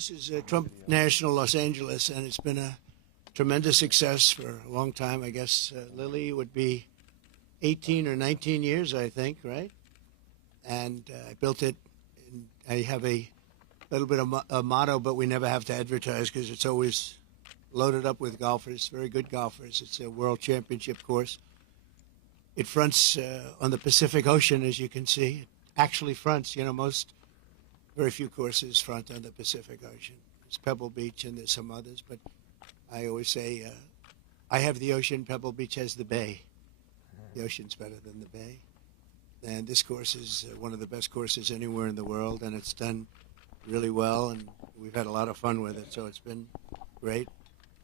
This is Trump National Los Angeles, and it's been a tremendous success for a long time. I guess, Lily, would be 18 or 19 years, I think, right? And I built it. I have a little bit of a motto, but we never have to advertise because it's always loaded up with golfers, very good golfers. It's a world championship course. It fronts on the Pacific Ocean, as you can see. It actually fronts, very few courses front on the Pacific Ocean. There's Pebble Beach and there's some others, but I always say I have the ocean, Pebble Beach has the bay. The ocean's better than the bay. And this course is one of the best courses anywhere in the world, and it's done really well, and we've had a lot of fun with it, so it's been great.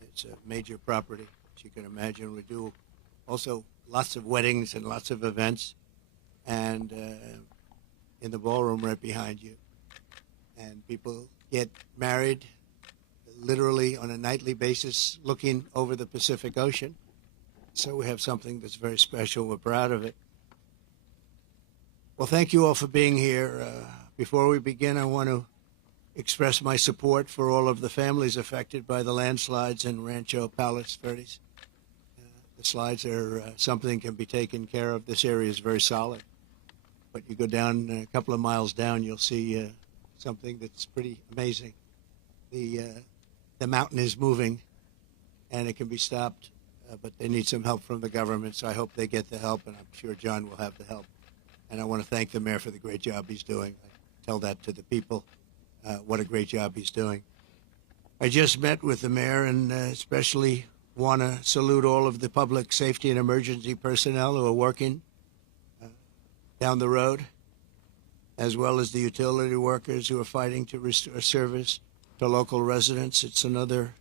It's a major property, as you can imagine. We do also lots of weddings and lots of events, and in the ballroom right behind you. And people get married literally on a nightly basis looking over the Pacific Ocean. So we have something that's very special. We're proud of it. Well, thank you all for being here. Before we begin, I want to express my support for all of the families affected by the landslides in Rancho Palos Verdes. The slides are something can be taken care of. This area is very solid. But you go down a couple of miles down, you'll see something that's pretty amazing. The mountain is moving, and it can be stopped, but they need some help from the government, so I hope they get the help, and I'm sure John will have the help. And I want to thank the mayor for the great job he's doing. I tell that to the people, what a great job he's doing. I just met with the mayor and especially want to salute all of the public safety and emergency personnel who are working down the road, as well as the utility workers who are fighting to restore service to local residents. It's another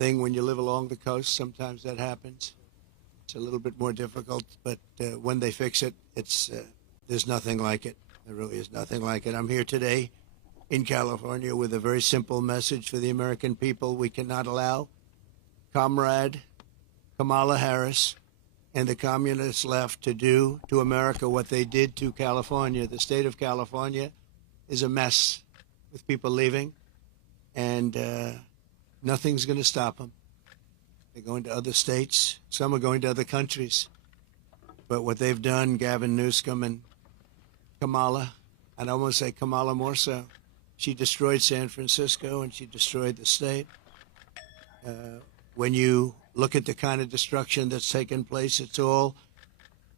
thing when you live along the coast. Sometimes that happens. It's a little bit more difficult, but when they fix it, there's nothing like it. There really is nothing like it. I'm here today in California with a very simple message for the American people. We cannot allow Comrade Kamala Harris and the communist left to do to America what they did to California. The state of California is a mess with people leaving, and nothing's going to stop them. They're going to other states. Some are going to other countries. But what they've done, Gavin Newsom and Kamala, and I want to say Kamala more so, she destroyed San Francisco and she destroyed the state. When you look at the kind of destruction that's taken place, it's all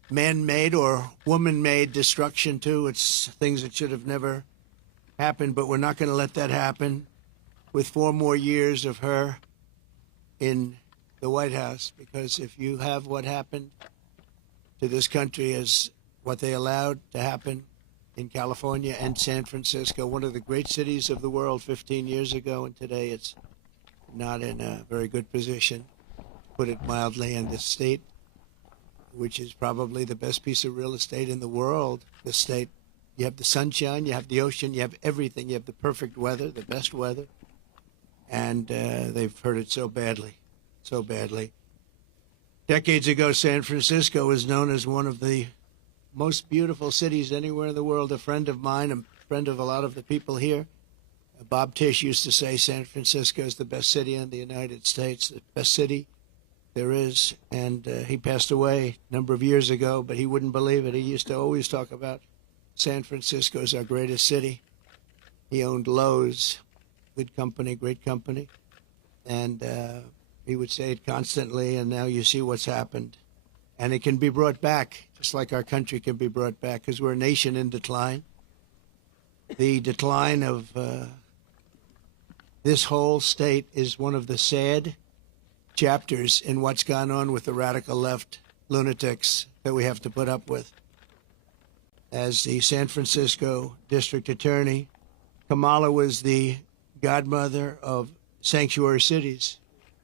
man-made or woman-made destruction, too. It's things that should have never happened, but we're not going to let that happen with 4 more years of her in the White House, because if you have what happened to this country as what they allowed to happen in California and San Francisco, one of the great cities of the world 15 years ago, and today it's not in a very good position, put it mildly, in this state, which is probably the best piece of real estate in the world. The state, you have the sunshine, you have the ocean, you have everything. You have the perfect weather, the best weather, and they've hurt it so badly, so badly. Decades ago, San Francisco was known as one of the most beautiful cities anywhere in the world. A friend of mine, a friend of a lot of the people here, Bob Tisch, used to say San Francisco is the best city in the United States, the best city there is. And he passed away a number of years ago, but he wouldn't believe it. He used to always talk about San Francisco as our greatest city. He owned Lowe's, good company, great company. And he would say it constantly, and now you see what's happened. And it can be brought back, just like our country can be brought back, because we're a nation in decline. The decline of this whole state is one of the sad chapters in what's gone on with the radical left lunatics that we have to put up with. As the San Francisco district attorney, Kamala was the godmother of sanctuary cities.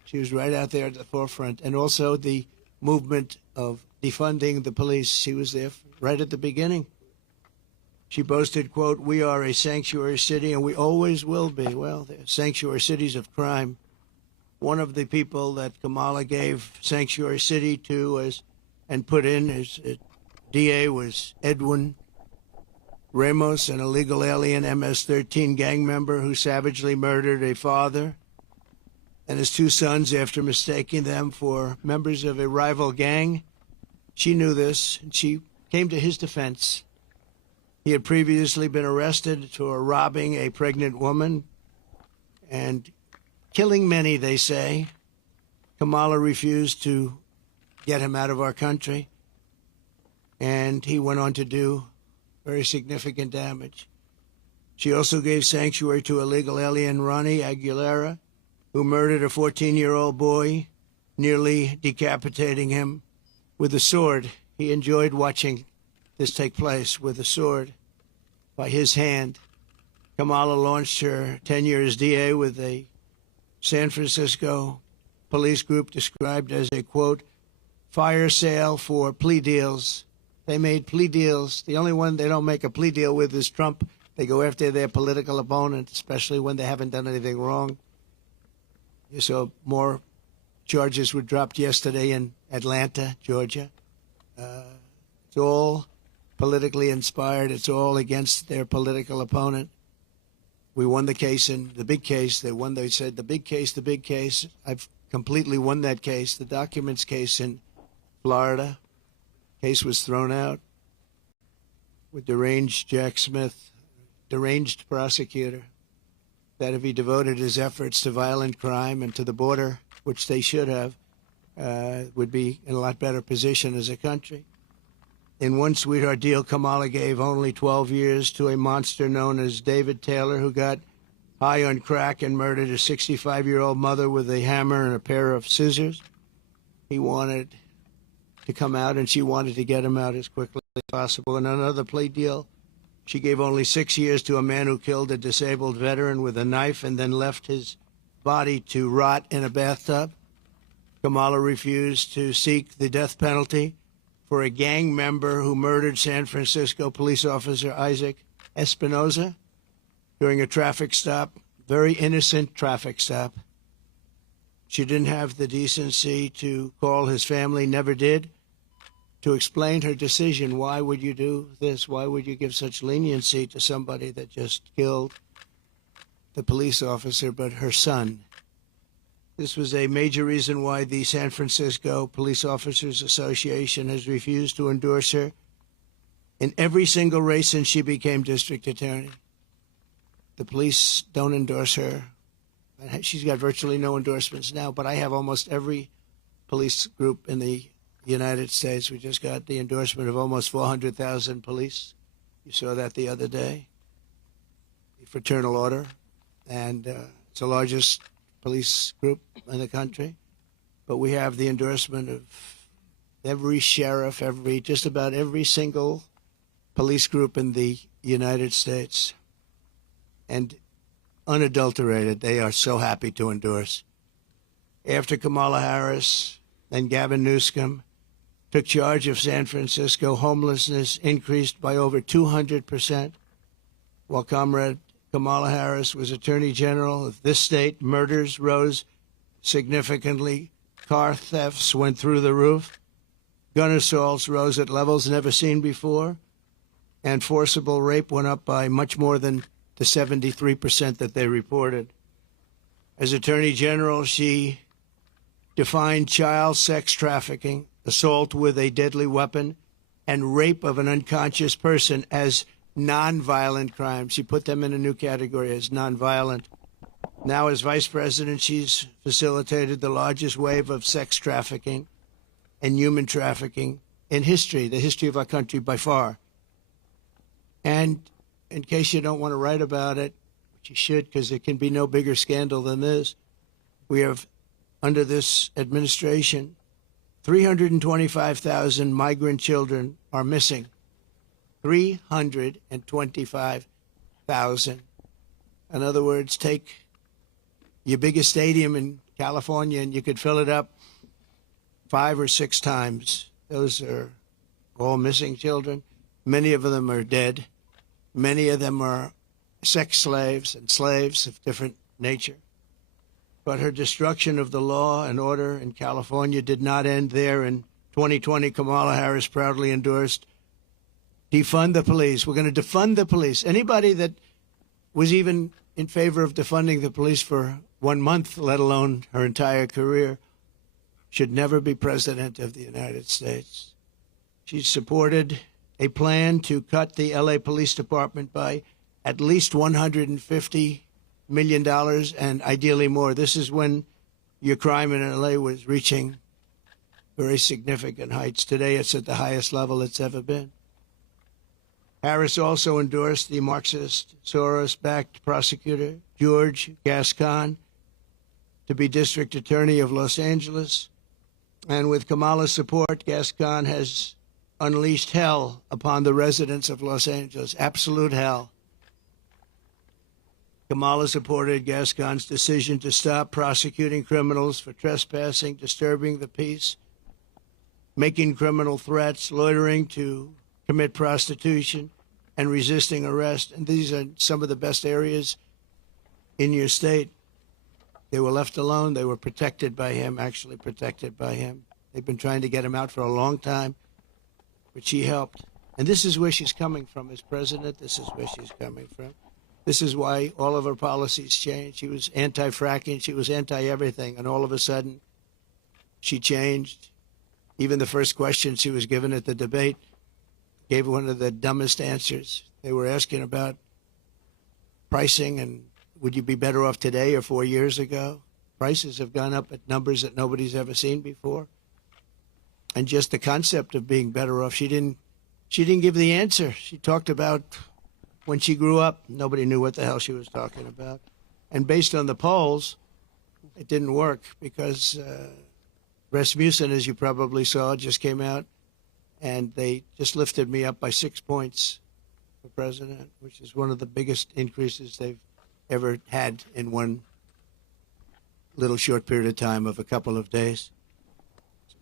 She was right out there at the forefront. And also the movement of defunding the police. She was there right at the beginning. She boasted, quote, "We are a sanctuary city and we always will be." Well, they're sanctuary cities of crime. One of the people that Kamala gave sanctuary city to and put in as DA was Edwin Ramos, an illegal alien MS-13 gang member who savagely murdered a father and his two sons after mistaking them for members of a rival gang. She knew this, and she came to his defense. He had previously been arrested for robbing a pregnant woman and killing many, they say. Kamala refused to get him out of our country, and he went on to do very significant damage. She also gave sanctuary to illegal alien Ronnie Aguilera, who murdered a 14-year-old boy, nearly decapitating him with a sword. He enjoyed watching this take place with a sword by his hand. Kamala launched her tenure as DA with a San Francisco police group described as a, quote, fire sale for plea deals. They made plea deals. The only one they don't make a plea deal with is Trump. They go after their political opponent, especially when they haven't done anything wrong. You saw more charges were dropped yesterday in Atlanta, Georgia. It's all politically inspired. It's all against their political opponent. We won the case in the big case. They said the big case, the big case. I've completely won that case. The documents case in Florida. Case was thrown out with deranged Jack Smith, deranged prosecutor, that if he devoted his efforts to violent crime and to the border, which they should have, would be in a lot better position as a country. In one sweetheart deal, Kamala gave only 12 years to a monster known as David Taylor, who got high on crack and murdered a 65-year-old mother with a hammer and a pair of scissors. He wanted to come out, and she wanted to get him out as quickly as possible. In another plea deal, she gave only 6 years to a man who killed a disabled veteran with a knife and then left his body to rot in a bathtub. Kamala refused to seek the death penalty for a gang member who murdered San Francisco police officer Isaac Espinoza during a traffic stop, very innocent traffic stop. She didn't have the decency to call his family, never did, to explain her decision. Why would you do this? Why would you give such leniency to somebody that just killed the police officer, but her son? This was a major reason why the San Francisco Police Officers Association has refused to endorse her in every single race since she became district attorney. The police don't endorse her. She's got virtually no endorsements now, but I have almost every police group in the United States. We just got the endorsement of almost 400,000 police. You saw that the other day, the Fraternal Order, and it's the largest police group in the country. But we have the endorsement of every sheriff, just about every single police group in the United States. And unadulterated, they are so happy to endorse. After Kamala Harris and Gavin Newsom took charge of San Francisco, homelessness increased by over 200%. While Comrade Kamala Harris was Attorney General of this state, murders rose significantly. Car thefts went through the roof. Gun assaults rose at levels never seen before. And forcible rape went up by much more than the 73% that they reported. As Attorney General, she defined child sex trafficking, assault with a deadly weapon, and rape of an unconscious person as nonviolent crimes. She put them in a new category as nonviolent. Now, as vice president, she's facilitated the largest wave of sex trafficking and human trafficking in history, the history of our country by far. And in case you don't want to write about it, which you should, because there can be no bigger scandal than this, we have, under this administration, 325,000 migrant children are missing. 325,000. In other words, take your biggest stadium in California and you could fill it up 5 or 6 times. Those are all missing children. Many of them are dead. Many of them are sex slaves and slaves of different nature. But her destruction of the law and order in California did not end there. In 2020, Kamala Harris proudly endorsed Defund the police. We're going to defund the police. Anybody that was even in favor of defunding the police for 1 month, let alone her entire career, should never be president of the United States. She supported a plan to cut the LA Police Department by at least $150 million and ideally more. This is when your crime in LA was reaching very significant heights. Today, it's at the highest level it's ever been. Harris also endorsed the Marxist Soros-backed prosecutor, George Gascon, to be district attorney of Los Angeles. And with Kamala's support, Gascon has unleashed hell upon the residents of Los Angeles, absolute hell. Kamala supported Gascon's decision to stop prosecuting criminals for trespassing, disturbing the peace, making criminal threats, loitering to commit prostitution, and resisting arrest. And these are some of the best areas in your state. They were left alone. They were protected by him, actually protected by him. They've been trying to get him out for a long time, but she helped. And this is where she's coming from as president. This is where she's coming from. This is why all of her policies changed. She was anti-fracking. She was anti-everything. And all of a sudden, she changed. Even the first question she was given at the debate gave one of the dumbest answers. They were asking about pricing and would you be better off today or 4 years ago? Prices have gone up at numbers that nobody's ever seen before. And just the concept of being better off, she didn't give the answer. She talked about when she grew up, nobody knew what the hell she was talking about. And based on the polls, it didn't work because Rasmussen, as you probably saw, just came out and they just lifted me up by 6 points for president, which is one of the biggest increases they've ever had in one little short period of time of a couple of days.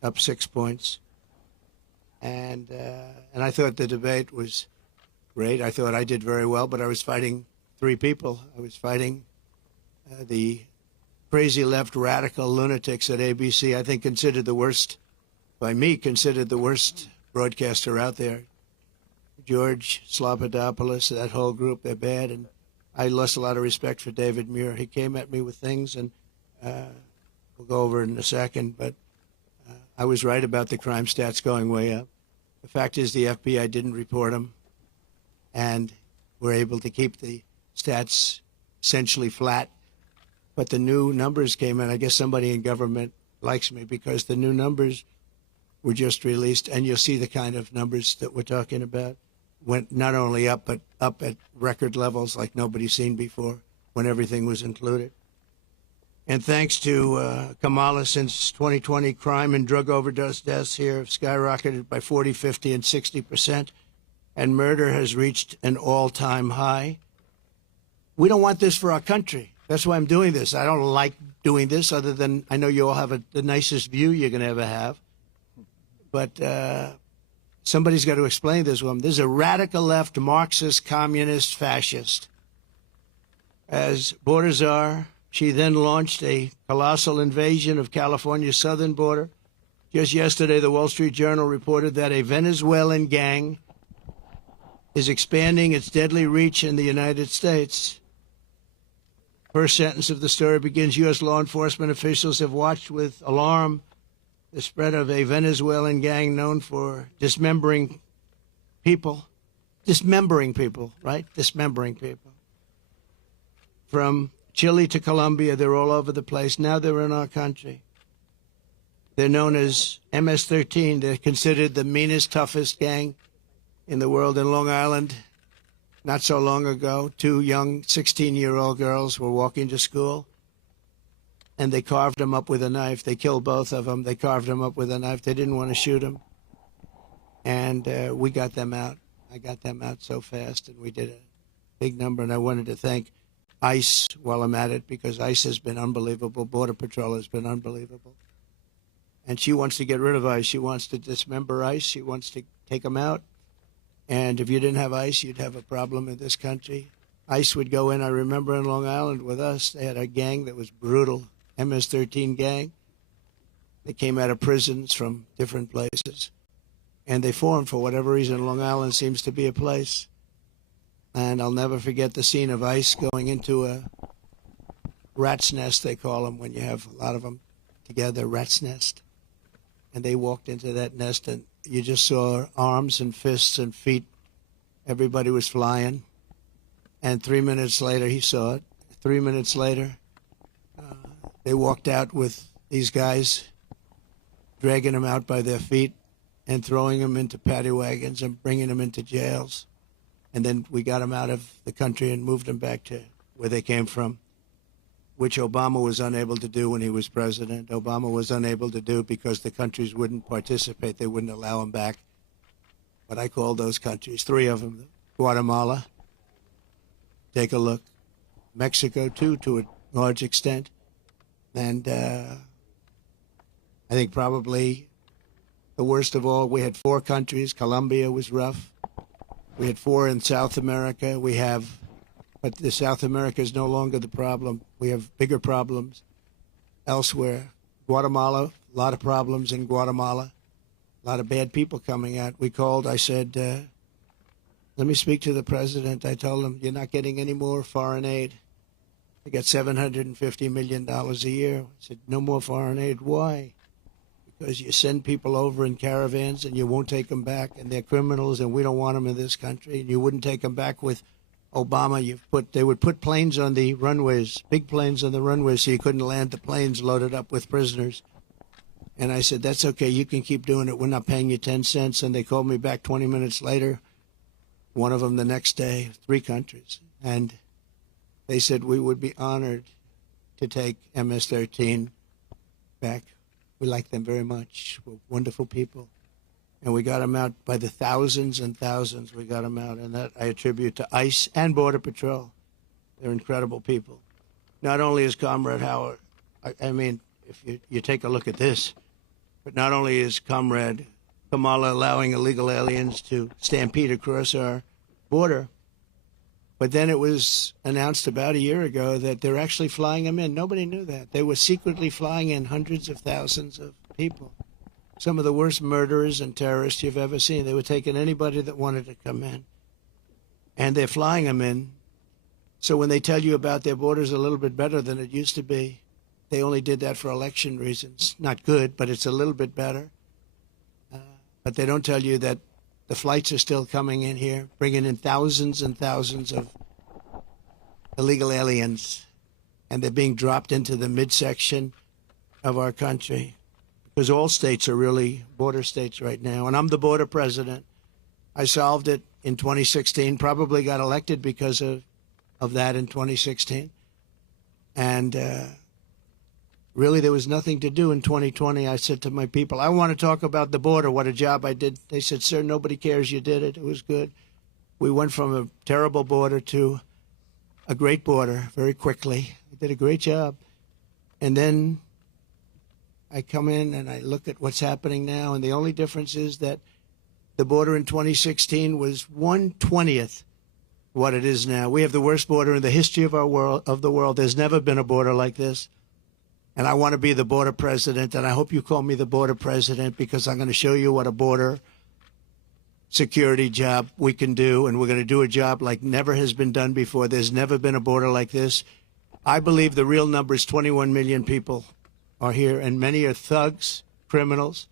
Up 6 points. And I thought the debate was great. I thought I did very well, but I was fighting three people. I was fighting the crazy left radical lunatics at ABC, I think considered the worst, by me, considered the worst broadcaster out there. George Slobodanopoulos, that whole group, they're bad. And I lost a lot of respect for David Muir. He came at me with things, and we'll go over it in a second, but I was right about the crime stats going way up. The fact is the FBI didn't report them, and we're able to keep the stats essentially flat. But the new numbers came in. I guess somebody in government likes me because the new numbers were just released, and you'll see the kind of numbers that we're talking about went not only up, but up at record levels like nobody's seen before when everything was included. And thanks to Kamala, since 2020, crime and drug overdose deaths here have skyrocketed by 40, 50, and 60%, and murder has reached an all-time high. We don't want this for our country. That's why I'm doing this. I don't like doing this, other than I know you all have the nicest view you're going to ever have. But somebody's got to explain this woman. This is a radical left, Marxist, communist, fascist. As border czar, she then launched a colossal invasion of California's southern border. Just yesterday, the Wall Street Journal reported that a Venezuelan gang is expanding its deadly reach in the United States. First sentence of the story begins, U.S. law enforcement officials have watched with alarm the spread of a Venezuelan gang known for dismembering people. Dismembering people, right? Dismembering people. From Chile to Colombia, they're all over the place. Now they're in our country. They're known as MS-13. They're considered the meanest, toughest gang in the world. In Long Island, not so long ago, two young 16-year-old girls were walking to school, and they carved them up with a knife. They killed both of them. They carved them up with a knife. They didn't want to shoot them. And we got them out. I got them out so fast, and we did a big number. And I wanted to thank ICE while I'm at it, because ICE has been unbelievable. Border Patrol has been unbelievable. And she wants to get rid of ICE. She wants to dismember ICE. She wants to take them out. And if you didn't have ICE, you'd have a problem in this country. ICE would go in. I remember in Long Island with us, they had a gang that was brutal, MS-13 gang. They came out of prisons from different places. And they formed for whatever reason. Long Island seems to be a place. And I'll never forget the scene of ICE going into a rat's nest, they call them, when you have a lot of them together, rat's nest. And they walked into that nest, and you just saw arms and fists and feet. Everybody was flying. And 3 minutes later, he saw it. 3 minutes later, they walked out with these guys, dragging them out by their feet and throwing them into paddy wagons and bringing them into jails. And then we got them out of the country and moved them back to where they came from, which Obama was unable to do when he was president. Obama was unable to do because the countries wouldn't participate. They wouldn't allow him back. But I called those countries, 3 of them. Guatemala, take a look. Mexico, too, to a large extent. And I think probably the worst of all, we had 4 countries. Colombia was rough. We had 4 in South America. But the South America is no longer the problem. We have bigger problems elsewhere. Guatemala, a lot of problems in Guatemala. A lot of bad people coming out. We called, I said, let me speak to the president. I told him, you're not getting any more foreign aid. They got $750 million a year. I said, no more foreign aid. Why? Because you send people over in caravans and you won't take them back, and they're criminals, and we don't want them in this country. And you wouldn't take them back with Obama. They would put planes on the runways, big planes on the runways, so you couldn't land the planes loaded up with prisoners. And I said, that's okay. You can keep doing it. We're not paying you 10 cents. And they called me back 20 minutes later, one of them the next day, 3 countries. And they said we would be honored to take MS-13 back. We like them very much. We're wonderful people. And we got them out by the thousands and thousands. We got them out. And that I attribute to ICE and Border Patrol. They're incredible people. Not only is Comrade Howard, I mean, if you take a look at this, but not only is Comrade Kamala allowing illegal aliens to stampede across our border, but then it was announced about a year ago that they're actually flying them in. Nobody knew that. They were secretly flying in hundreds of thousands of people. Some of the worst murderers and terrorists you've ever seen. They were taking anybody that wanted to come in, and they're flying them in. So when they tell you about their borders a little bit better than it used to be, they only did that for election reasons. Not good, but it's a little bit better. But they don't tell you that the flights are still coming in here, bringing in thousands and thousands of illegal aliens, and they're being dropped into the midsection of our country, because all states are really border states right now. And I'm the border president. I solved it in 2016, probably got elected because of that in 2016. And really, there was nothing to do in 2020. I said to my people, I want to talk about the border, what a job I did. They said, sir, nobody cares you did it. It was good. We went from a terrible border to a great border very quickly. I did a great job. And then I come in and I look at what's happening now, and the only difference is that the border in 2016 was 1/20th what it is now. We have the worst border in the history of the world. There's never been a border like this. And I want to be the border president, and I hope you call me the border president, because I'm going to show you what a border security job we can do, and we're going to do a job like never has been done before. There's never been a border like this. I believe the real number is 21 million people are here, and many are thugs, criminals.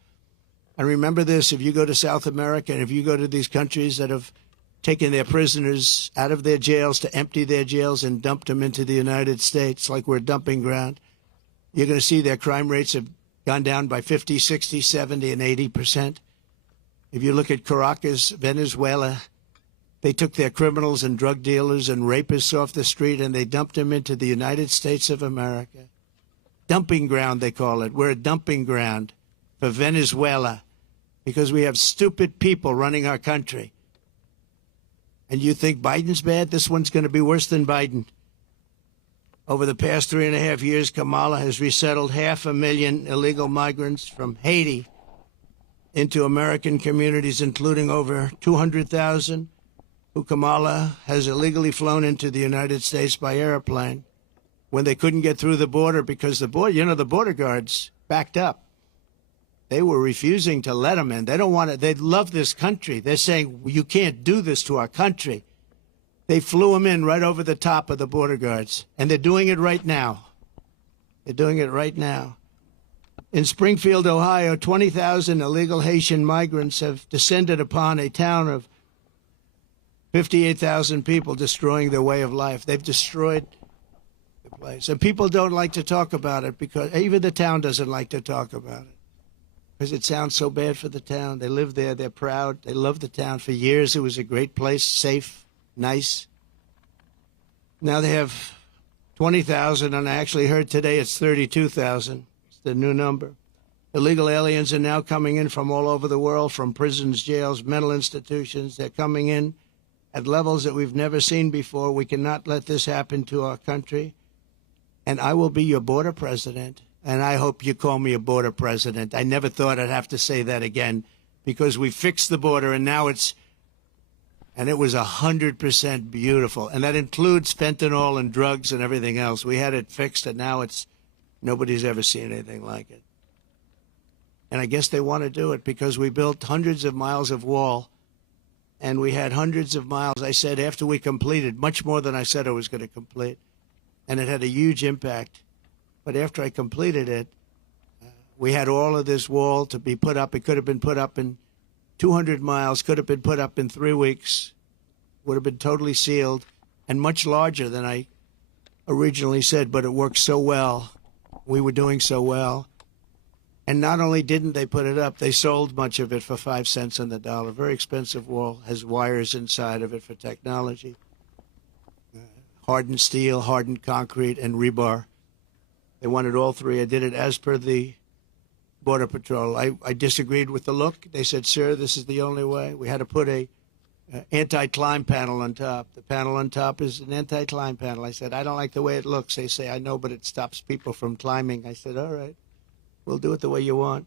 And remember this, if you go to South America, and if you go to these countries that have taken their prisoners out of their jails to empty their jails and dumped them into the United States like we're a dumping ground, you're going to see their crime rates have gone down by 50, 60, 70, and 80%. If you look at Caracas, Venezuela, they took their criminals and drug dealers and rapists off the street, and they dumped them into the United States of America. Dumping ground, they call it. We're a dumping ground for Venezuela because we have stupid people running our country. And you think Biden's bad? This one's going to be worse than Biden. Over the past 3.5 years, Kamala has resettled 500,000 illegal migrants from Haiti into American communities, including over 200,000 who Kamala has illegally flown into the United States by airplane when they couldn't get through the border because the border guards backed up. They were refusing to let them in. They don't want it. They love this country. They're saying, you can't do this to our country. They flew them in right over the top of the border guards, and they're doing it right now. They're doing it right now. In Springfield, Ohio, 20,000 illegal Haitian migrants have descended upon a town of 58,000 people, destroying their way of life. They've destroyed the place. And people don't like to talk about it, because even the town doesn't like to talk about it, because it sounds so bad for the town. They live there. They're proud. They love the town. For years, it was a great place, safe, nice. Now they have 20,000, and I actually heard today it's 32,000. It's the new number. Illegal aliens are now coming in from all over the world, from prisons, jails, mental institutions. They're coming in at levels that we've never seen before. We cannot let this happen to our country. And I will be your border president, and I hope you call me a border president. I never thought I'd have to say that again, because we fixed the border, and now it was 100% beautiful. And that includes fentanyl and drugs and everything else. We had it fixed, and now nobody's ever seen anything like it. And I guess they want to do it because we built hundreds of miles of wall, and we had hundreds of miles, I said, after we completed, much more than I said I was going to complete. And it had a huge impact. But after I completed it, we had all of this wall to be put up. It could have been put up in 200 miles, could have been put up in 3 weeks, would have been totally sealed, and much larger than I originally said, but it worked so well. We were doing so well. And not only didn't they put it up, they sold much of it for 5 cents on the dollar. Very expensive wall, has wires inside of it for technology. Hardened steel, hardened concrete, and rebar. They wanted all three. I did it as per the Border Patrol. I disagreed with the look. They said, sir, this is the only way. We had to put a anti-climb panel on top. The panel on top is an anti-climb panel. I said, I don't like the way it looks. They say, I know, but it stops people from climbing. I said, all right, we'll do it the way you want.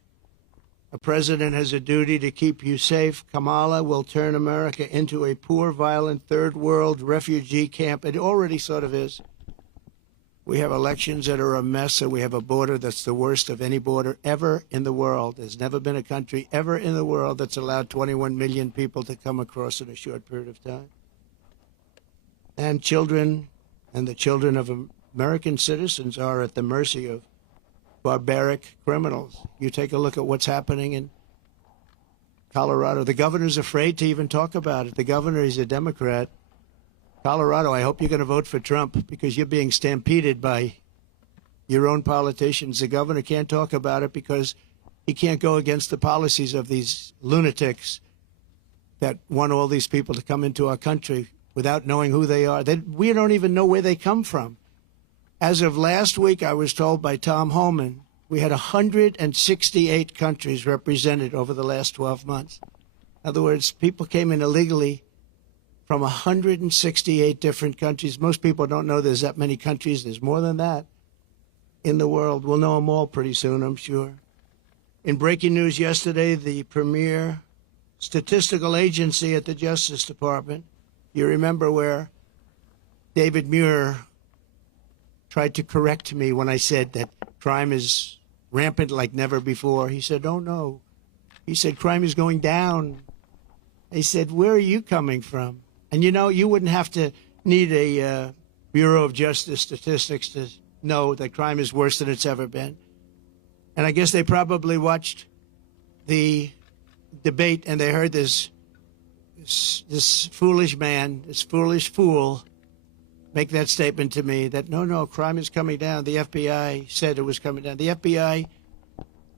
A president has a duty to keep you safe. Kamala will turn America into a poor, violent, third world refugee camp. It already sort of is. We have elections that are a mess, and we have a border that's the worst of any border ever in the world. There's never been a country ever in the world that's allowed 21 million people to come across in a short period of time. And children and the children of American citizens are at the mercy of barbaric criminals. You take a look at what's happening in Colorado. The governor's afraid to even talk about it. The governor is a Democrat. Colorado, I hope you're going to vote for Trump, because you're being stampeded by your own politicians. The governor can't talk about it because he can't go against the policies of these lunatics that want all these people to come into our country without knowing who they are. We don't even know where they come from. As of last week, I was told by Tom Homan, we had 168 countries represented over the last 12 months. In other words, people came in illegally from 168 different countries. Most people don't know there's that many countries. There's more than that in the world. We'll know them all pretty soon, I'm sure. In breaking news yesterday, the premier statistical agency at the Justice Department, you remember where David Muir tried to correct me when I said that crime is rampant like never before. He said, oh, no. He said, crime is going down. I said, where are you coming from? And, you know, you wouldn't have to need a Bureau of Justice statistics to know that crime is worse than it's ever been. And I guess they probably watched the debate and they heard this foolish man, this foolish fool, make that statement to me that, no, crime is coming down. The FBI said it was coming down. The FBI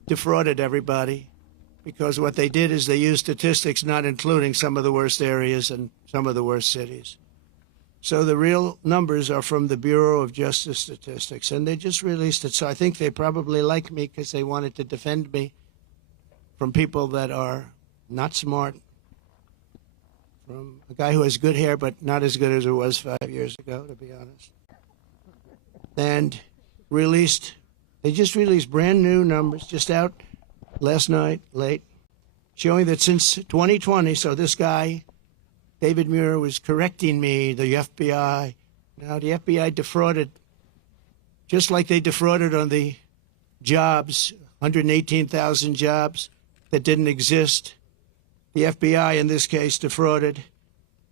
defrauded everybody, because what they did is they used statistics not including some of the worst areas and some of the worst cities. So the real numbers are from the Bureau of Justice Statistics, and they just released it. So I think they probably like me because they wanted to defend me from people that are not smart, from a guy who has good hair but not as good as it was 5 years ago, to be honest. And they just released brand new numbers, just out last night, late, showing that since 2020, so this guy, David Muir, was correcting me, the FBI. Now, the FBI defrauded, just like they defrauded on the jobs 118,000 jobs that didn't exist. The FBI, in this case, defrauded.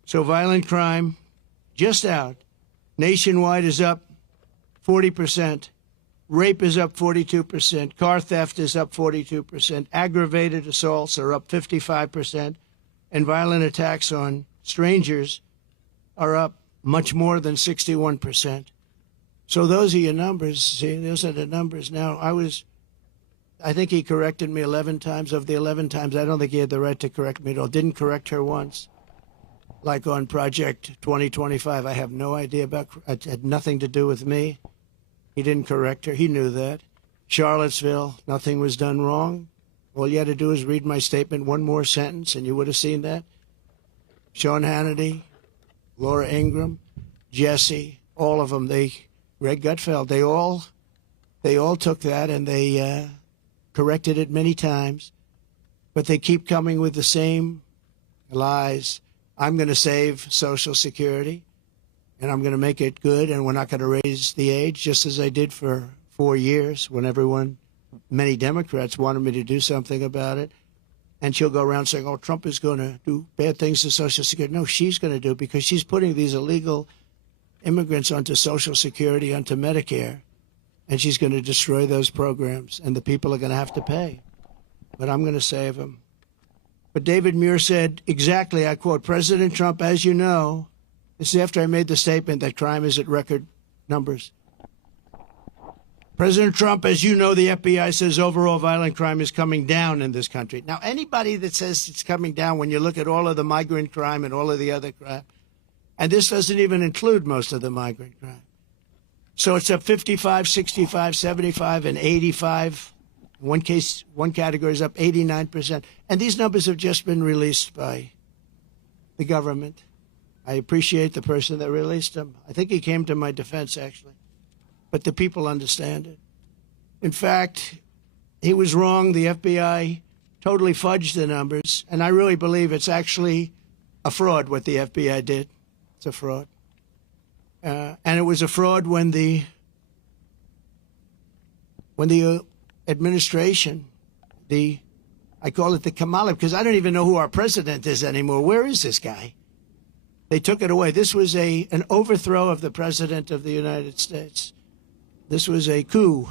So violent crime, just out, nationwide is up 40%. Rape is up 42%. Car theft is up 42%. Aggravated assaults are up 55%. And violent attacks on strangers are up much more than 61%. So those are your numbers. See, those are the numbers. Now, I think he corrected me 11 times. Of the 11 times, I don't think he had the right to correct me at all. Didn't correct her once. Like on Project 2025, I have no idea about, it had nothing to do with me. He didn't correct her. He knew that. Charlottesville, nothing was done wrong. All you had to do is read my statement one more sentence, and you would have seen that. Sean Hannity, Laura Ingraham, Jesse, all of them, Greg Gutfeld, they all took that and they corrected it many times, but they keep coming with the same lies. I'm going to save Social Security, and I'm going to make it good, and we're not going to raise the age, just as I did for 4 years when many Democrats wanted me to do something about it. And she'll go around saying, oh, Trump is going to do bad things to Social Security. No, she's going to do it because she's putting these illegal immigrants onto Social Security, onto Medicare, and she's going to destroy those programs, and the people are going to have to pay. But I'm going to save them. But David Muir said exactly, I quote, President Trump, as you know, this is after I made the statement that crime is at record numbers. President Trump, as you know, the FBI says overall violent crime is coming down in this country. Now, anybody that says it's coming down, when you look at all of the migrant crime and all of the other crime, and this doesn't even include most of the migrant crime. So it's up 55, 65, 75, and 85. In one category is up 89%. And these numbers have just been released by the government. I appreciate the person that released them. I think he came to my defense, actually. But the people understand it. In fact, he was wrong. The FBI totally fudged the numbers. And I really believe it's actually a fraud what the FBI did. It's a fraud. And it was a fraud when the administration, I call it the Kamala, because I don't even know who our president is anymore. Where is this guy? They took it away. This was an overthrow of the president of the United States. This was a coup.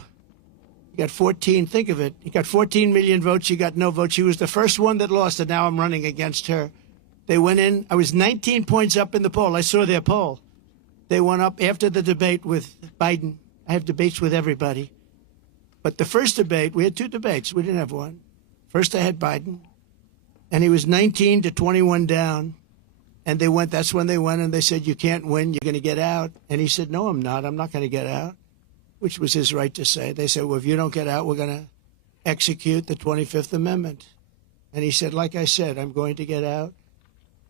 He got 14, think of it. He got 14 million votes. She got no votes. She was the first one that lost, and now I'm running against her. They went in. I was 19 points up in the poll. I saw their poll. They went up after the debate with Biden. I have debates with everybody. But the first debate, we had two debates. We didn't have one. First I had Biden, and he was 19 to 21 down. And that's when they went, and they said, you can't win. You're going to get out. And he said, no, I'm not. I'm not going to get out, which was his right to say. They said, well, if you don't get out, we're going to execute the 25th Amendment. And he said, like I said, I'm going to get out.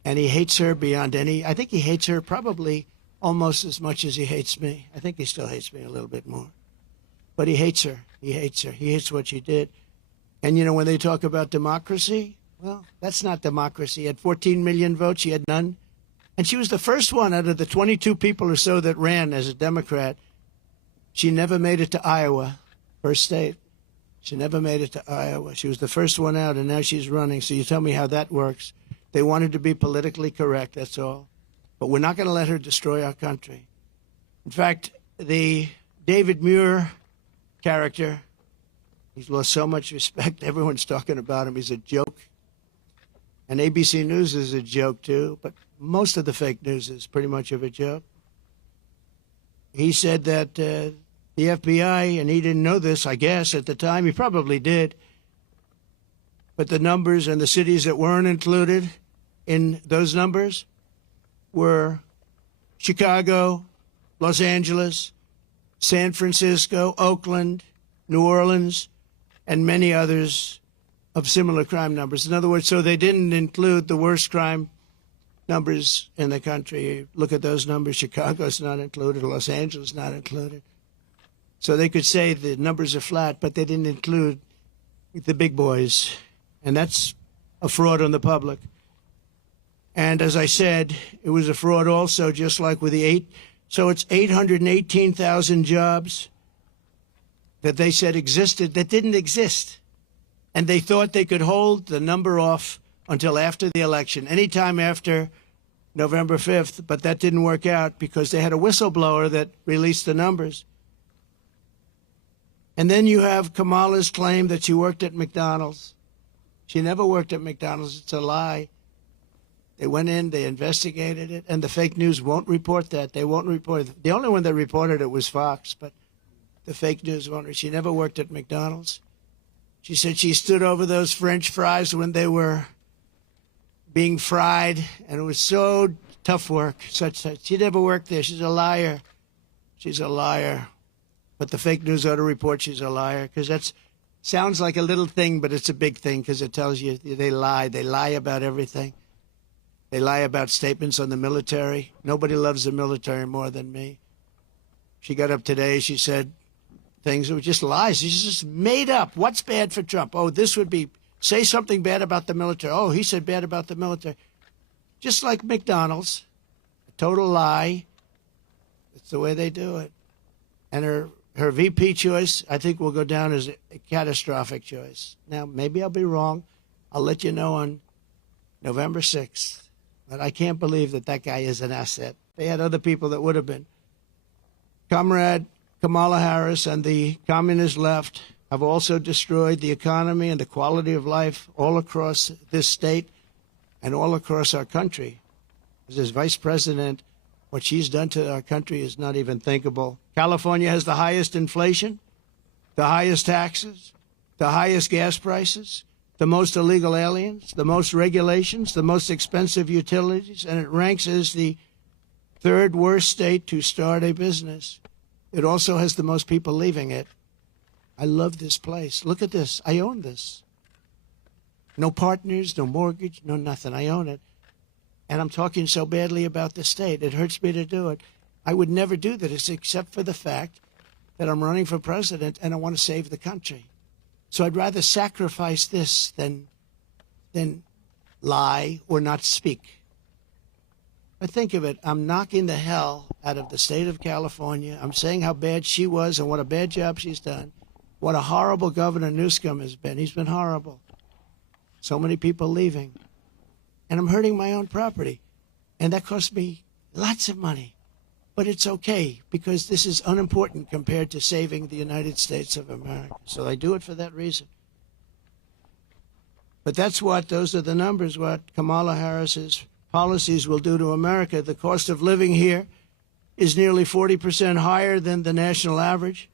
And he hates her beyond I think he hates her probably almost as much as he hates me. I think he still hates me a little bit more. But he hates her. He hates her. He hates what she did. And, you know, when they talk about democracy, well, that's not democracy. He had 14 million votes. She had none. And she was the first one out of the 22 people or so that ran as a Democrat. She never made it to Iowa, first state. She never made it to Iowa. She was the first one out, and now she's running. So you tell me how that works. They wanted to be politically correct, that's all. But we're not going to let her destroy our country. In fact, the David Muir character, he's lost so much respect. Everyone's talking about him. He's a joke. And ABC News is a joke, too. But most of the fake news is pretty much of a joke. He said that the FBI, and he didn't know this, I guess, at the time. He probably did. But the numbers and the cities that weren't included in those numbers were Chicago, Los Angeles, San Francisco, Oakland, New Orleans, and many others of similar crime numbers. In other words, so they didn't include the worst crime numbers in the country. Look at those numbers. Chicago's not included. Los Angeles not included. So they could say the numbers are flat, but they didn't include the big boys. And that's a fraud on the public. And as I said, it was a fraud also, just like with so it's 818,000 jobs that they said existed that didn't exist. And they thought they could hold the number off until after the election, anytime after November 5th, but that didn't work out because they had a whistleblower that released the numbers. And then you have Kamala's claim that she worked at McDonald's. She never worked at McDonald's. It's a lie. They went in, they investigated it, and the fake news won't report that. They won't report it. The only one that reported it was Fox, but the fake news won't. She never worked at McDonald's. She said she stood over those French fries when they were being fried, and it was so tough work. She never worked there. She's a liar. She's a liar. But the fake news ought to report she's a liar, because that sounds like a little thing, but it's a big thing, because it tells you they lie. They lie about everything. They lie about statements on the military. Nobody loves the military more than me. She got up today. She said things that were just lies. She's just made up. What's bad for Trump? Oh, this would be, say something bad about the military. Oh, he said bad about the military. Just like McDonald's. A total lie. It's the way they do it. And her VP choice, I think, will go down as a catastrophic choice. Now, maybe I'll be wrong. I'll let you know on November 6th. But I can't believe that that guy is an asset. They had other people that would have been. Comrade Kamala Harris and the communist left have also destroyed the economy and the quality of life all across this state and all across our country. As vice president, what she's done to our country is not even thinkable. California has the highest inflation, the highest taxes, the highest gas prices, the most illegal aliens, the most regulations, the most expensive utilities, and it ranks as the third worst state to start a business. It also has the most people leaving it. I love this place. Look at this. I own this. No partners, no mortgage, no nothing. I own it. And I'm talking so badly about the state. It hurts me to do it. I would never do this except for the fact that I'm running for president and I want to save the country. So I'd rather sacrifice this than lie or not speak. But think of it. I'm knocking the hell out of the state of California. I'm saying how bad she was and what a bad job she's done. What a horrible Governor Newsom has been. He's been horrible. So many people leaving. And I'm hurting my own property. And that cost me lots of money. But it's okay, because this is unimportant compared to saving the United States of America. So I do it for that reason. But those are the numbers, what Kamala Harris's policies will do to America. The cost of living here is nearly 40% higher than the national average,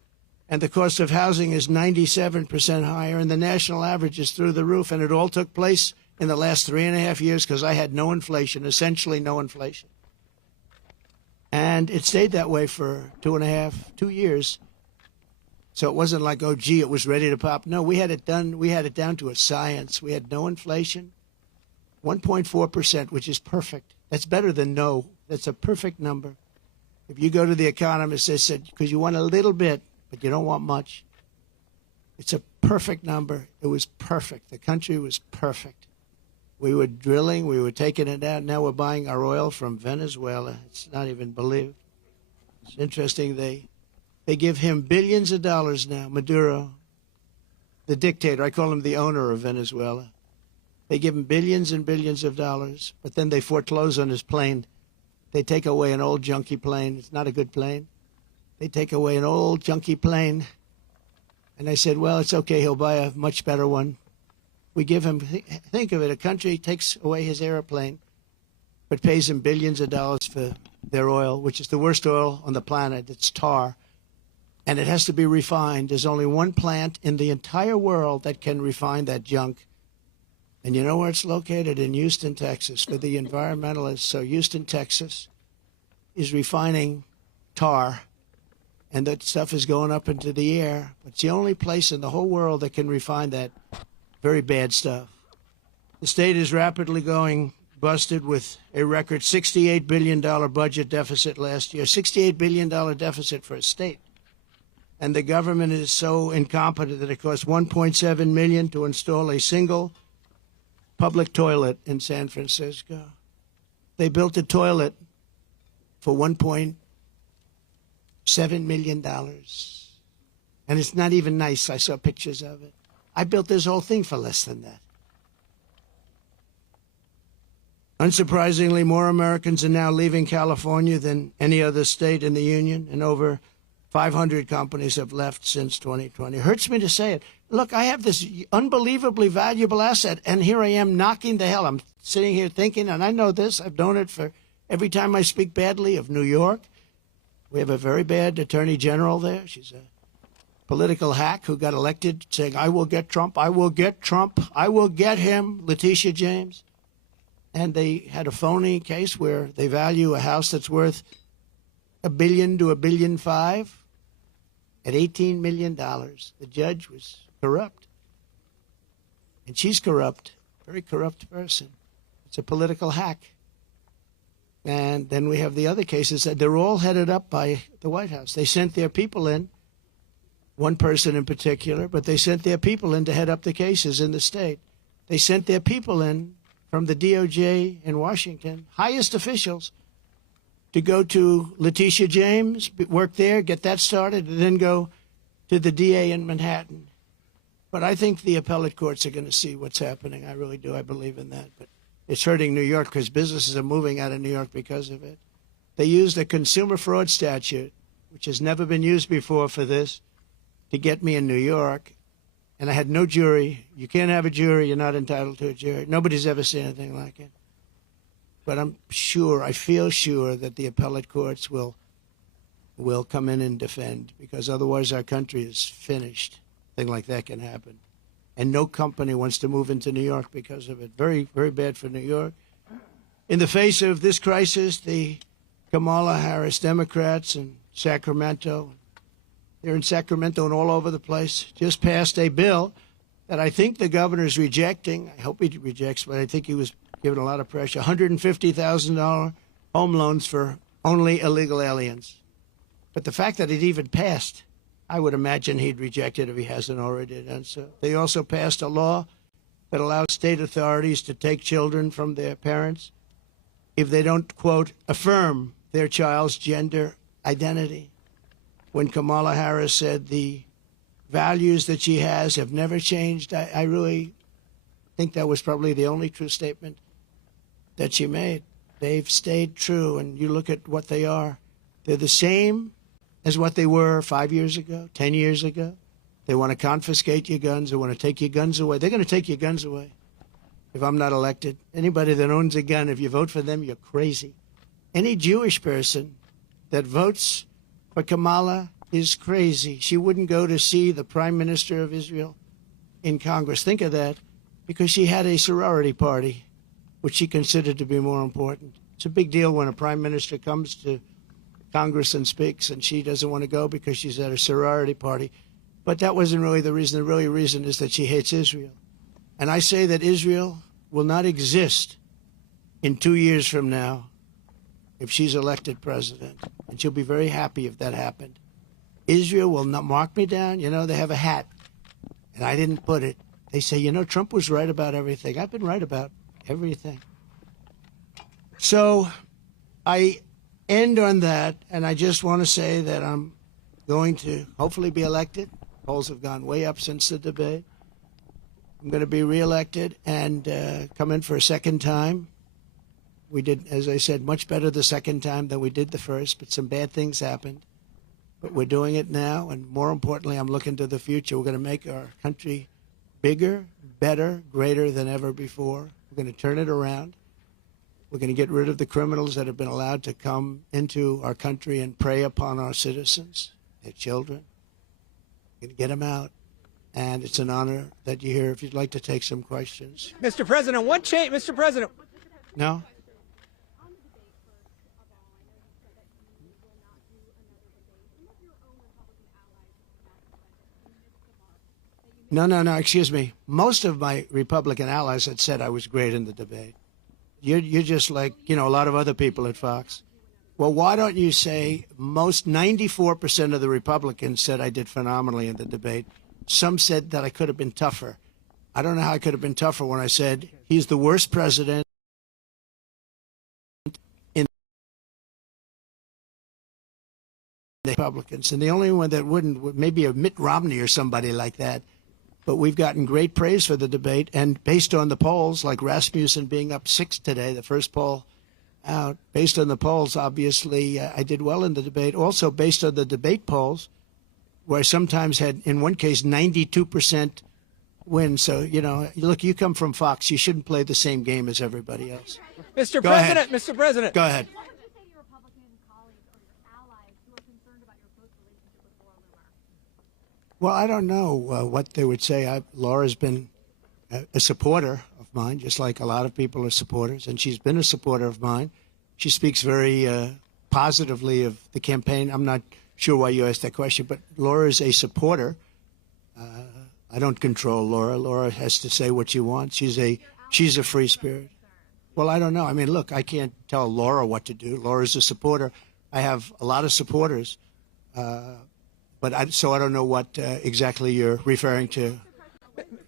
and the cost of housing is 97% higher, and the national average is through the roof. And it all took place in the last 3.5 years because I had no inflation, essentially no inflation. And it stayed that way for 2 years. So it wasn't like, oh, gee, it was ready to pop. No, we had it done. We had it down to a science. We had no inflation. 1.4%, which is perfect. That's better than no. That's a perfect number. If you go to the economists, they said, because you want a little bit, but you don't want much. It's a perfect number. It was perfect. The country was perfect. We were drilling. We were taking it out. Now we're buying our oil from Venezuela. It's not even believed. It's interesting. They give him billions of dollars now, Maduro, the dictator. I call him the owner of Venezuela. They give him billions and billions of dollars, but then they foreclose on his plane. They take away an old junky plane. It's not a good plane. They take away an old junky plane. And I said, well, it's okay. He'll buy a much better one. We give him, think of it, a country takes away his airplane, but pays him billions of dollars for their oil, which is the worst oil on the planet. It's tar. And it has to be refined. There's only one plant in the entire world that can refine that junk. And you know where it's located? In Houston, Texas, for the environmentalists. So Houston, Texas is refining tar, and that stuff is going up into the air. It's the only place in the whole world that can refine that very bad stuff. The state is rapidly going busted with a record $68 billion budget deficit last year. $68 billion deficit for a state. And the government is so incompetent that it costs $1.7 million to install a single public toilet in San Francisco. They built a toilet for $1.7 million. And it's not even nice. I saw pictures of it. I built this whole thing for less than that. Unsurprisingly, more Americans are now leaving California than any other state in the union, and over 500 companies have left since 2020. It hurts me to say it. Look, I have this unbelievably valuable asset, and here I am knocking the hell. I'm sitting here thinking, and I know this, I've known it for every time I speak badly of New York. We have a very bad attorney general there. She's a political hack who got elected saying, I will get Trump, I will get Trump, I will get him, Letitia James. And they had a phony case where they value a house that's worth $1 billion to $1.5 billion at $18 million. The judge was corrupt. And she's corrupt, very corrupt person. It's a political hack. And then we have the other cases that they're all headed up by the White House. They sent their people in, one person in particular, but they sent their people in to head up the cases in the state. They sent their people in from the DOJ in Washington, highest officials, to go to Letitia James, work there, get that started, and then go to the DA in Manhattan. But I think the appellate courts are going to see what's happening. I really do. I believe in that. But it's hurting New York because businesses are moving out of New York because of it. They used a consumer fraud statute, which has never been used before for this, to get me in New York. And I had no jury. You can't have a jury. You're not entitled to a jury. Nobody's ever seen anything like it. But I'm sure, I feel sure that the appellate courts will come in and defend, because otherwise our country is finished. Thing like that can happen. And no company wants to move into New York because of it. Very, very bad for New York. In the face of this crisis, the Kamala Harris Democrats in Sacramento, they're in Sacramento and all over the place, just passed a bill that I think the governor's rejecting. I hope he rejects, but I think he was given a lot of pressure. $150,000 home loans for only illegal aliens. But the fact that it even passed, I would imagine he'd reject it if he hasn't already done so. They also passed a law that allows state authorities to take children from their parents if they don't, quote, affirm their child's gender identity. When Kamala Harris said the values that she has have never changed, I really think that was probably the only true statement that she made. They've stayed true, and you look at what they are. They're the same as what they were 5 years ago, 10 years ago. They want to confiscate your guns. They want to take your guns away. They're going to take your guns away if I'm not elected. Anybody that owns a gun, if you vote for them, you're crazy. Any Jewish person that votes for Kamala is crazy. She wouldn't go to see the Prime Minister of Israel in Congress. Think of that, because she had a sorority party, which she considered to be more important. It's a big deal when a Prime Minister comes to Congress and speaks, and she doesn't want to go because she's at a sorority party. But that wasn't really the reason. The really reason is that she hates Israel. And I say that Israel will not exist in 2 years from now if she's elected president. And she'll be very happy if that happened. Israel will not mark me down. You know, they have a hat, and I didn't put it. They say, you know, Trump was right about everything. I've been right about everything. So I end on that, and I just want to say that I'm going to hopefully be elected. Polls have gone way up since the debate. I'm going to be reelected and come in for a second time. We did, as I said, much better the second time than we did the first, but some bad things happened. But we're doing it now, and more importantly, I'm looking to the future. We're going to make our country bigger, better, greater than ever before. We're going to turn it around. We're going to get rid of the criminals that have been allowed to come into our country and prey upon our citizens, their children. We're going to get them out. And it's an honor that you're here. If you'd like to take some questions. Mr. President, what change? Mr. President. No? No, excuse me. Most of my Republican allies had said I was great in the debate. You're just like, you know, a lot of other people at Fox. Well, why don't you say most 94% of the Republicans said I did phenomenally in the debate. Some said that I could have been tougher. I don't know how I could have been tougher when I said he's the worst president in Republicans, and the only one that wouldn't would maybe a Mitt Romney or somebody like that. But we've gotten great praise for the debate, and based on the polls, like Rasmussen being up 6 today, the first poll out, based on the polls, obviously I did well in the debate. Also, based on the debate polls, where I sometimes had, in one case, 92% win. So, you know, look, you come from Fox. You shouldn't play the same game as everybody else. Mr. Go President, ahead. Mr. President. Go ahead. What would you say to your Republican colleagues or your allies who are concerned about your close relationship with Laura Loomer? Well, I don't know what they would say. Laura's been a supporter of mine, just like a lot of people are supporters, and she's been a supporter of mine. She speaks very positively of the campaign. I'm not sure why you asked that question, but Laura is a supporter. I don't control Laura. Laura has to say what she wants. She's a free spirit. Well, I don't know. I mean, look, I can't tell Laura what to do. Laura's a supporter. I have a lot of supporters, but I don't know what exactly you're referring to.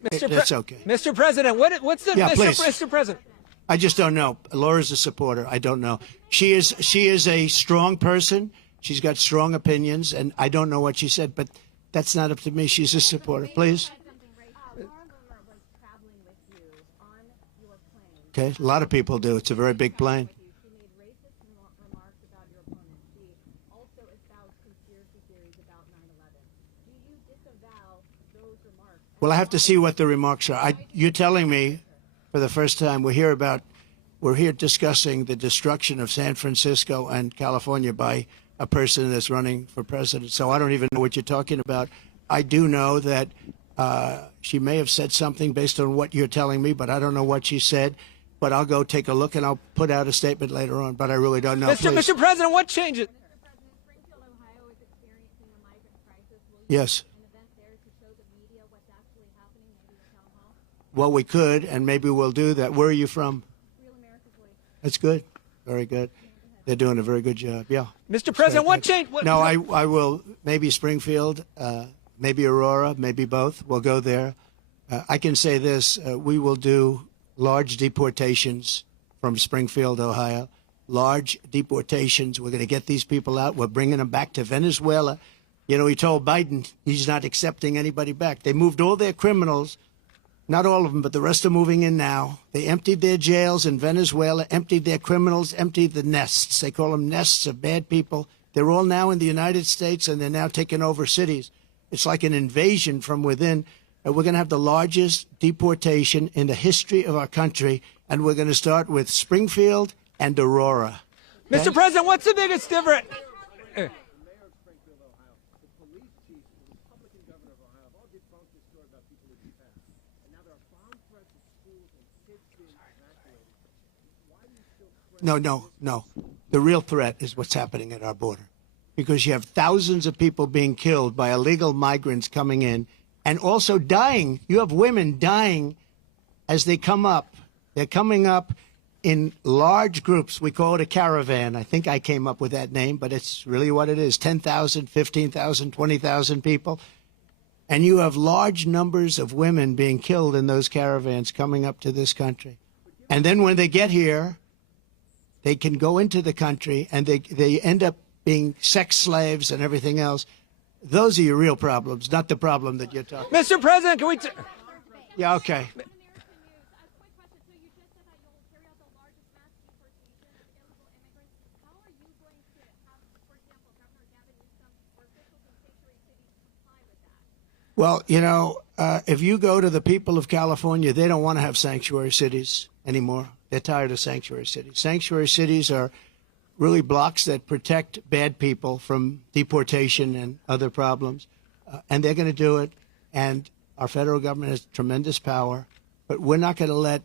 That's okay. Mr. President, what's the Mr. President? I just don't know. Laura's a supporter. I don't know. She is a strong person. She's got strong opinions, and I don't know what she said, but that's not up to me. She's a supporter. Please. Laura Loomer was traveling with you on your plane. Okay. A lot of people do. It's a very big plane. She made racist remarks about your opponent. She also espoused conspiracy theories about 9/11. Do you disavow those remarks? Well, I have to see what the remarks are. You're telling me for the first time we're here discussing the destruction of San Francisco and California by a person that's running for president. So I don't even know what you're talking about. I do know that she may have said something based on what you're telling me, but I don't know what she said. But I'll go take a look, and I'll put out a statement later on. But I really don't know. Mr. President, what changes? Mr. President, Springfield, Ohio is experiencing a migrant crisis. Will you Yes. an event there to show the media what's actually happening, maybe a town hall? Well, we could, and maybe we'll do that. Where are you from? Real America's Voice. That's good. Very good. They're doing a very good job. Yeah. Mr. President, what change? No, I will. Maybe Springfield, maybe Aurora, maybe both. We'll go there. I can say this. We will do large deportations from Springfield, Ohio. Large deportations. We're going to get these people out. We're bringing them back to Venezuela. You know, he told Biden he's not accepting anybody back. They moved all their criminals. Not all of them, but the rest are moving in now. They emptied their jails in Venezuela, emptied their criminals, emptied the nests. They call them nests of bad people. They're all now in the United States, and they're now taking over cities. It's like an invasion from within. And we're going to have the largest deportation in the history of our country, and we're going to start with Springfield and Aurora. Okay? Mr. President, what's the biggest difference? No. The real threat is what's happening at our border, because you have thousands of people being killed by illegal migrants coming in and also dying. You have women dying as they come up. They're coming up in large groups. We call it a caravan. I think I came up with that name, but it's really what it is. 10,000, 15,000, 20,000 people. And you have large numbers of women being killed in those caravans coming up to this country. And then when they get here, they can go into the country, and they end up being sex slaves and everything else. Those are your real problems, not the problem that you're talking about. Mr. President, can we... Yeah, okay. American News, a quick question. So you just said that you'll carry out the largest mass deportation of illegal immigrants. How are you going to have, for example, Governor Gavin Newsom or officials in sanctuary cities comply with that? Well, you know, if you go to the people of California, they don't want to have sanctuary cities anymore. They're tired of sanctuary cities. Sanctuary cities are really blocks that protect bad people from deportation and other problems. And they're going to do it. And our federal government has tremendous power. But we're not going to let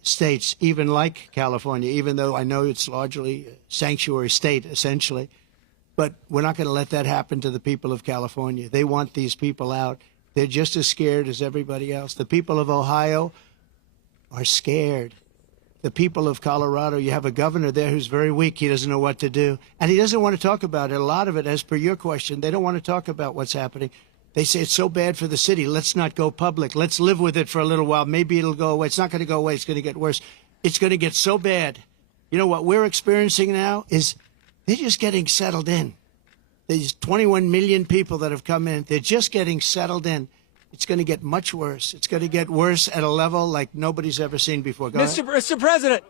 states, even like California, even though I know it's largely a sanctuary state, essentially, but we're not going to let that happen to the people of California. They want these people out. They're just as scared as everybody else. The people of Ohio are scared. The people of Colorado, you have a governor there who's very weak. He doesn't know what to do. And he doesn't want to talk about it. A lot of it, as per your question, they don't want to talk about what's happening. They say it's so bad for the city. Let's not go public. Let's live with it for a little while. Maybe it'll go away. It's not going to go away. It's going to get worse. It's going to get so bad. You know, what we're experiencing now is they're just getting settled in. These 21 million people that have come in, they're just getting settled in. It's going to get much worse. It's going to get worse at a level like nobody's ever seen before. Go ahead. Mr. President.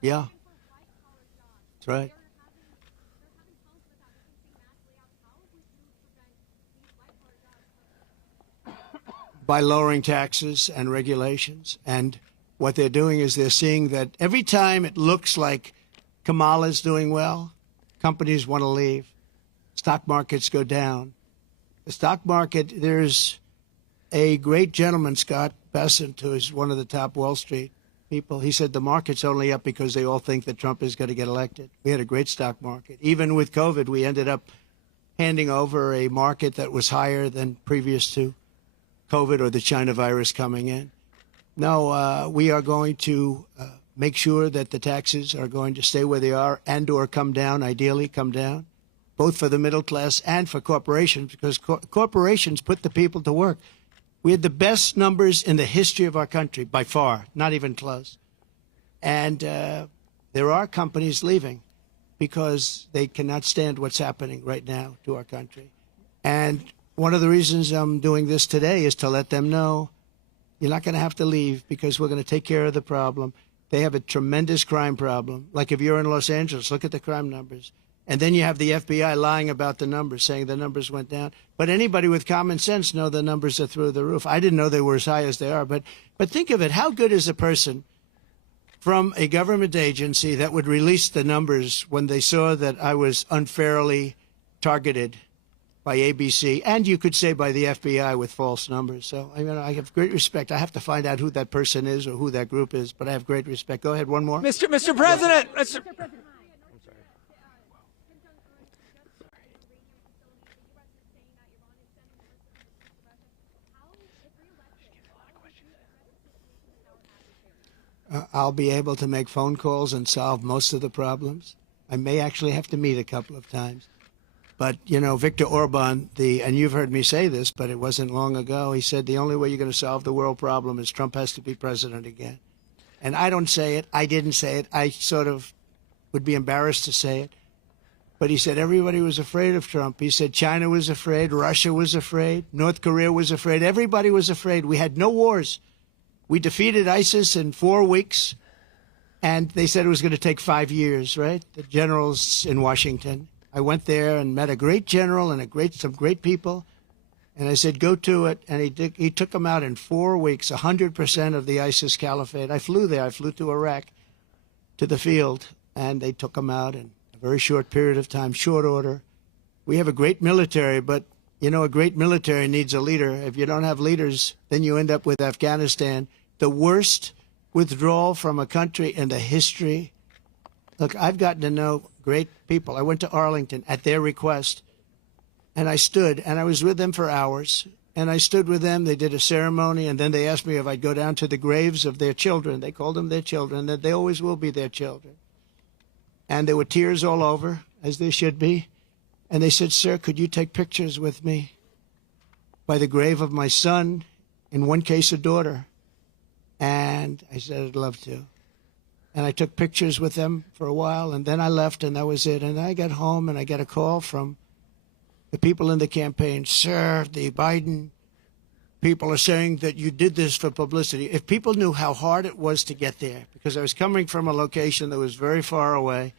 Yeah, that's right. By lowering taxes and regulations. And what they're doing is they're seeing that every time it looks like Kamala's doing well, companies want to leave. Stock markets go down. The stock market, there's a great gentleman, Scott Bessent, who is one of the top Wall Street people. He said the market's only up because they all think that Trump is going to get elected. We had a great stock market. Even with COVID, we ended up handing over a market that was higher than previous to COVID or the China virus coming in. No, we are going to make sure that the taxes are going to stay where they are and or come down, ideally come down, both for the middle class and for corporations, because corporations put the people to work. We had the best numbers in the history of our country, by far, not even close. And there are companies leaving because they cannot stand what's happening right now to our country. And one of the reasons I'm doing this today is to let them know you're not going to have to leave because we're going to take care of the problem. They have a tremendous crime problem. Like if you're in Los Angeles, look at the crime numbers. And then you have the FBI lying about the numbers, saying the numbers went down. But anybody with common sense know the numbers are through the roof. I didn't know they were as high as they are. But think of it. How good is a person from a government agency that would release the numbers when they saw that I was unfairly targeted by ABC, and you could say by the FBI with false numbers. So I mean, I have great respect. I have to find out who that person is or who that group is, but I have great respect. Go ahead, one more. Mr. President. I'll be able to make phone calls and solve most of the problems. I may actually have to meet a couple of times. But, you know, Viktor Orban, and you've heard me say this, but it wasn't long ago, he said the only way you're going to solve the world problem is Trump has to be president again. And I don't say it. I didn't say it. I sort of would be embarrassed to say it. But he said everybody was afraid of Trump. He said China was afraid, Russia was afraid, North Korea was afraid. Everybody was afraid. We had no wars. We defeated ISIS in 4 weeks, and they said it was going to take 5 years, right? The generals in Washington. I went there and met a great general and some great people. And I said, go to it. And he took them out in 4 weeks, 100% of the ISIS caliphate. I flew there. I flew to Iraq, to the field, and they took them out in a very short period of time, short order. We have a great military, but, you know, a great military needs a leader. If you don't have leaders, then you end up with Afghanistan, the worst withdrawal from a country in the history. Look, I've gotten to know great people. I went to Arlington at their request, and I stood, and I was with them for hours, and I stood with them. They did a ceremony, and then they asked me if I'd go down to the graves of their children. They called them their children, that they always will be their children. And there were tears all over, as there should be. And they said, sir, could you take pictures with me by the grave of my son, in one case a daughter? And I said, I'd love to. And I took pictures with them for a while, and then I left, and that was it. And I got home, and I got a call from the people in the campaign. Sir, the Biden people are saying that you did this for publicity. If people knew how hard it was to get there, because I was coming from a location that was very far away,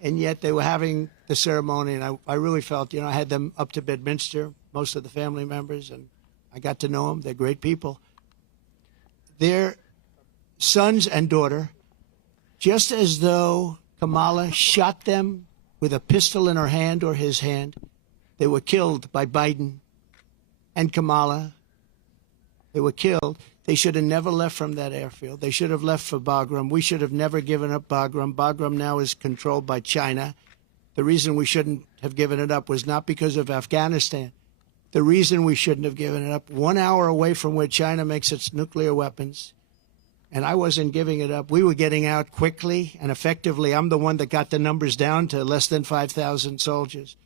and yet they were having the ceremony, and I really felt, I had them up to Bedminster, most of the family members, and I got to know them. They're great people. Their sons and daughter, just as though Kamala shot them with a pistol in her hand or his hand, they were killed by Biden and Kamala. They were killed. They should have never left from that airfield. They should have left for Bagram. We should have never given up Bagram. Bagram now is controlled by China. The reason we shouldn't have given it up was not because of Afghanistan. The reason we shouldn't have given it up, 1 hour away from where China makes its nuclear weapons, and I wasn't giving it up. We were getting out quickly and effectively. I'm the one that got the numbers down to less than 5,000 soldiers.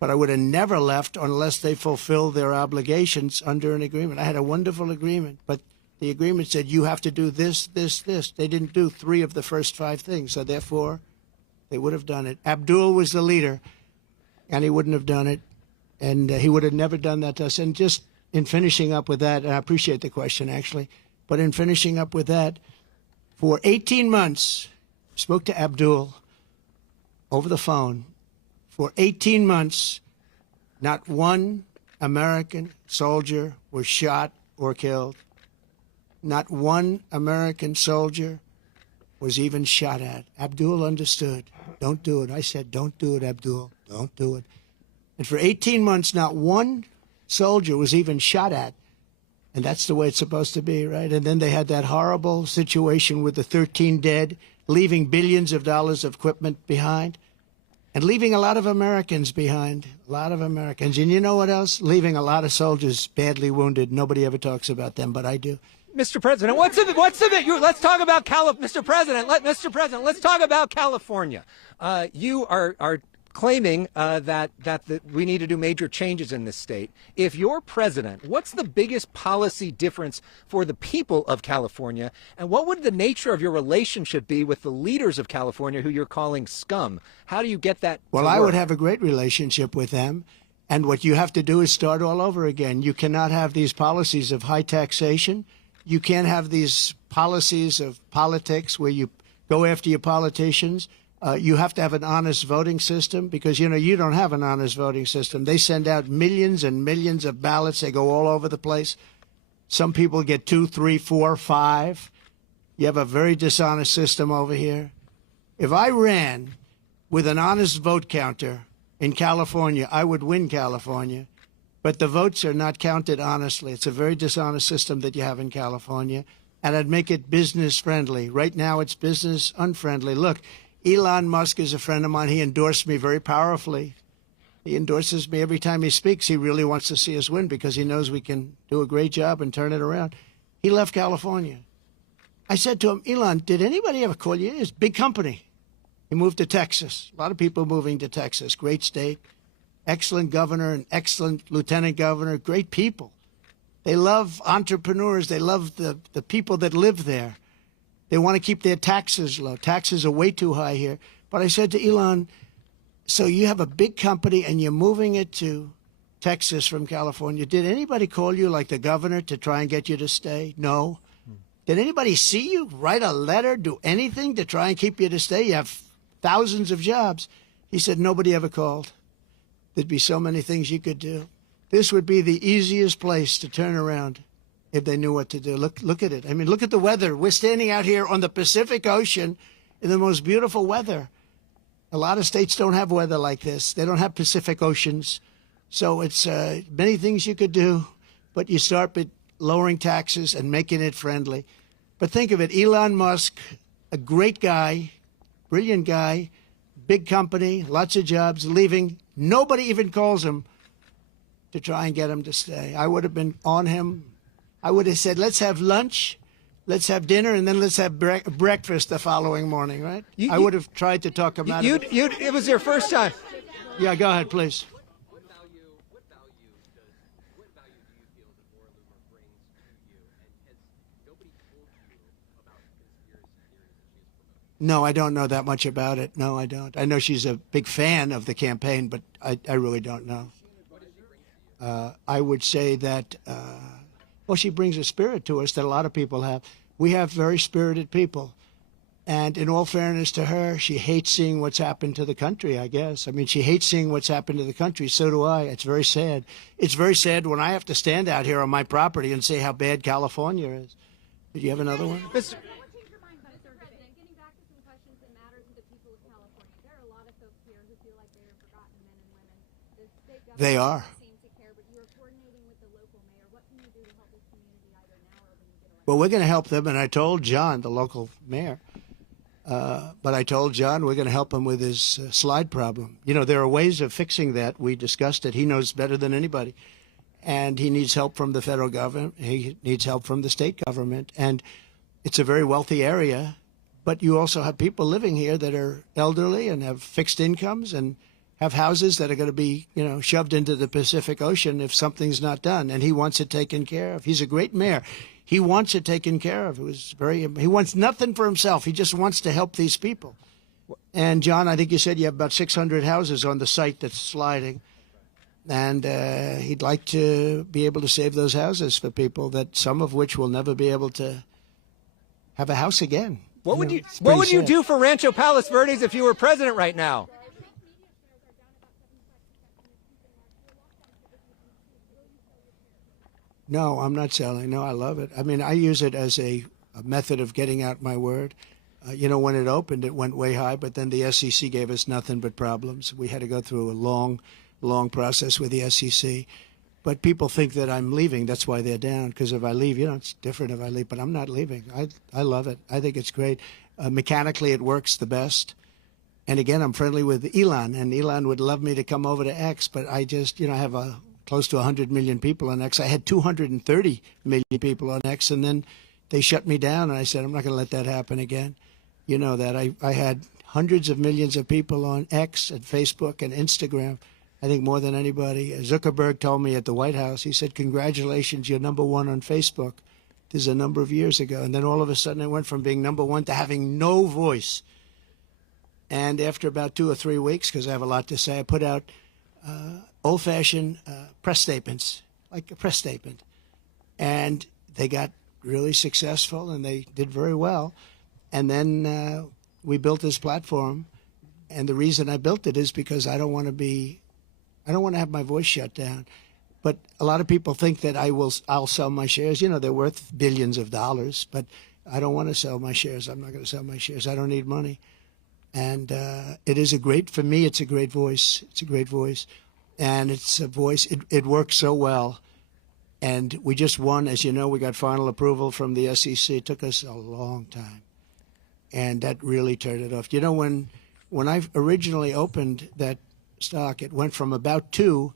But I would have never left unless they fulfilled their obligations under an agreement. I had a wonderful agreement, but The agreement said you have to do this, this, this. They didn't do 3 of the first 5 things, so therefore they would have done it. Abdul was the leader, and he wouldn't have done it, and he would have never done that to us. And just in finishing up with that, and I appreciate the question, actually, but in finishing up with that, for 18 months, spoke to Abdul over the phone. For 18 months, not one American soldier was shot or killed. Not one American soldier was even shot at. Abdul understood. Don't do it. I said, don't do it, Abdul. Don't do it. And for 18 months, not one soldier was even shot at. And that's the way it's supposed to be, right? And then they had that horrible situation with the 13 dead, leaving billions of dollars of equipment behind, and leaving a lot of Americans behind, a lot of Americans. And you know what else? Leaving a lot of soldiers badly wounded. Nobody ever talks about them, but I do. Mr. President, let's talk about Mr. President, let's talk about California. You are claiming that we need to do major changes in this state. If you're president, what's the biggest policy difference for the people of California? And what would the nature of your relationship be with the leaders of California who you're calling scum? How do you get that Well, to I work? would have a great relationship with them. And what you have to do is start all over again. You cannot have these policies of high taxation. You can't have these policies of politics where you go after your politicians. You have to have an honest voting system because, you know, you don't have an honest voting system. They send out millions and millions of ballots. They go all over the place. Some people get 2, 3, 4, 5. You have a very dishonest system over here. If I ran with an honest vote counter in California, I would win California. But the votes are not counted honestly. It's a very dishonest system that you have in California. And I'd make it business friendly. Right now, it's business unfriendly. Look, Elon Musk is a friend of mine. He endorsed me very powerfully. He endorses me every time he speaks. He really wants to see us win because he knows we can do a great job and turn it around. He left California. I said to him, Elon, did anybody ever call you? It's a big company. He moved to Texas. A lot of people moving to Texas. Great state. Excellent governor, an excellent lieutenant governor, great people. They love entrepreneurs. They love the people that live there. They want to keep their taxes low. Taxes are way too high here. But I said to Elon, so you have a big company and you're moving it to Texas from California. Did anybody call you, like the governor, to try and get you to stay? No. Did anybody see you, write a letter, do anything to try and keep you to stay? You have thousands of jobs. He said, nobody ever called. There'd be so many things you could do. This would be the easiest place to turn around if they knew what to do. Look at it. I mean, look at the weather. We're standing out here on the Pacific Ocean in the most beautiful weather. A lot of states don't have weather like this. They don't have Pacific Oceans. So it's many things you could do, but you start with lowering taxes and making it friendly. But think of it, Elon Musk, a great guy, brilliant guy, big company, lots of jobs, leaving. Nobody even calls him to try and get him to stay. I would have been on him. I would have said, let's have lunch, let's have dinner, and then let's have breakfast the following morning, right? I would have tried to talk him out of it. It was your first time. Yeah, go ahead, please. What value do you feel that Laura Loomer brings to you? And has nobody told you about the conspiracy theories that she's promoting? No, I don't know that much about it. No, I don't. I know she's a big fan of the campaign, but I really don't know. I would say that, well, she brings a spirit to us that a lot of people have. We have very spirited people. And in all fairness to her, she hates seeing what's happened to the country, I guess. I mean, she hates seeing what's happened to the country. So do I. It's very sad. It's very sad when I have to stand out here on my property and say how bad California is. Did you have another one? What changed your mind, Mr. President? Getting back to some questions that matter to the people of California. There are a lot of folks here who feel like they are forgotten men and women. The state government They are. doesn't seem to care, but you are coordinating with the local mayor. What can you do to help this community either now or when you get elected? Well, we're going to help them, and I told John, the local mayor, but I told John we're going to help him with his slide problem. You know, there are ways of fixing that. We discussed it. He knows better than anybody. And he needs help from the federal government. He needs help from the state government. And it's a very wealthy area, but you also have people living here that are elderly and have fixed incomes, and have houses that are going to be, shoved into the Pacific Ocean if something's not done. And he wants it taken care of. He's a great mayor. He wants it taken care of. He wants nothing for himself. He just wants to help these people. And John, I think you said you have about 600 houses on the site that's sliding. And he'd like to be able to save those houses for people, that some of which will never be able to have a house again. What would you do for Rancho Palos Verdes if you were president right now? No, I'm not selling. No, I love it. I mean, I use it as a method of getting out my word. When it opened, it went way high, but then the SEC gave us nothing but problems. We had to go through a long process with the SEC. But people think that I'm leaving. That's why they're down, because if I leave, it's different if I leave. But I'm not leaving. I love it. I think it's great. Mechanically, it works the best. And again, I'm friendly with Elon, and Elon would love me to come over to X, but I just, I have close to 100 million people on X. I had 230 million people on X, and then they shut me down, and I said, I'm not going to let that happen again. You know that. I had hundreds of millions of people on X and Facebook and Instagram, I think more than anybody. Zuckerberg told me at the White House, he said, congratulations, you're number one on Facebook. This is a number of years ago. And then all of a sudden I went from being number one to having no voice. And after about 2 or 3 weeks, because I have a lot to say, I put out old-fashioned press statements, like a press statement. And they got really successful, and they did very well. And then we built this platform. And the reason I built it is because I don't want to have my voice shut down. But a lot of people think that I'll sell my shares. They're worth billions of dollars, but I don't want to sell my shares. I'm not going to sell my shares. I don't need money. And it is for me, it's a great voice. It's a great voice. And it's a voice, it works so well. And we just won. As you know, we got final approval from the SEC. It took us a long time. And that really turned it off. When I originally opened that stock, it went from about 2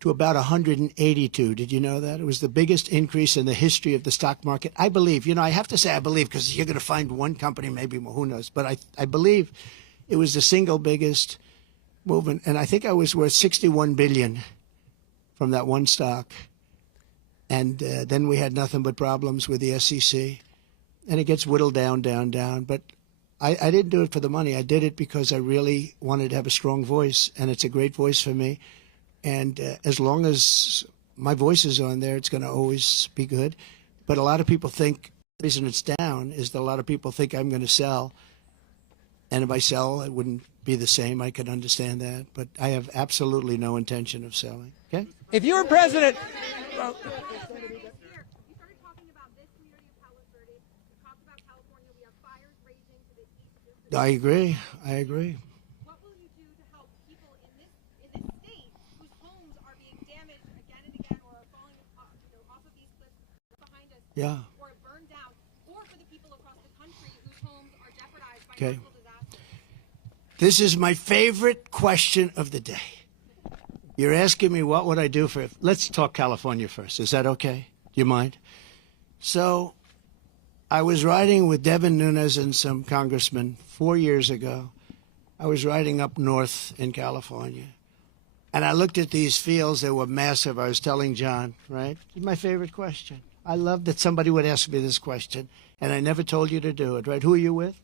to about 182. Did you know that? It was the biggest increase in the history of the stock market. I believe, I have to say I believe, because you're going to find one company, maybe more, who knows. But I believe it was the single biggest movement. And I think I was worth $61 billion from that one stock. And then we had nothing but problems with the SEC. And it gets whittled down. But I didn't do it for the money. I did it because I really wanted to have a strong voice, and it's a great voice for me. And as long as my voice is on there, it's going to always be good. But a lot of people think the reason it's down is that a lot of people think I'm going to sell. And if I sell, it wouldn't be the same. I could understand that. But I have absolutely no intention of selling. Okay? If you were president... I agree. What will you do to help people in this state whose homes are being damaged again and again, or are falling off of these cliffs behind us, or burned down, or for the people across the country whose homes are jeopardized by natural disasters? This is my favorite question of the day. You're asking me what would I do for... Let's talk California first. Is that okay? Do you mind? So I was riding with Devin Nunes and some congressmen 4 years ago. I was riding up north in California, and I looked at these fields. They were massive. I was telling John, right? It's my favorite question. I love that somebody would ask me this question, and I never told you to do it, right? Who are you with?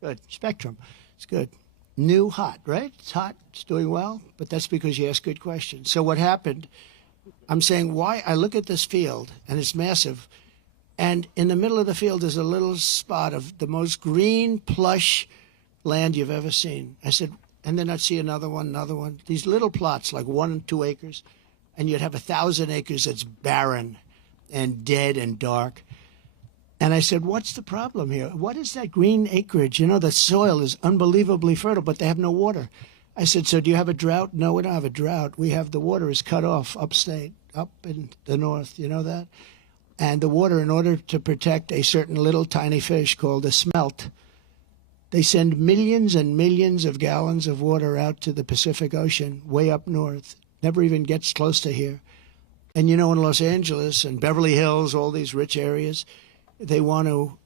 Good. Spectrum. It's good. New, hot, right? It's hot. It's doing well, but that's because you ask good questions. So what happened, I'm saying why I look at this field, and it's massive, and in the middle of the field is a little spot of the most green, plush land you've ever seen. I said, and then I'd see another one, these little plots, like 1 and 2 acres, and you'd have 1,000 acres that's barren and dead and dark. And I said, what's the problem here? What is that green acreage? The soil is unbelievably fertile, but they have no water. I said, so do you have a drought? No, we don't have a drought. We have the water is cut off upstate, up in the north. You know that? And the water, in order to protect a certain little tiny fish called a smelt, they send millions and millions of gallons of water out to the Pacific Ocean, way up north. Never even gets close to here. And in Los Angeles and Beverly Hills, all these rich areas, they want to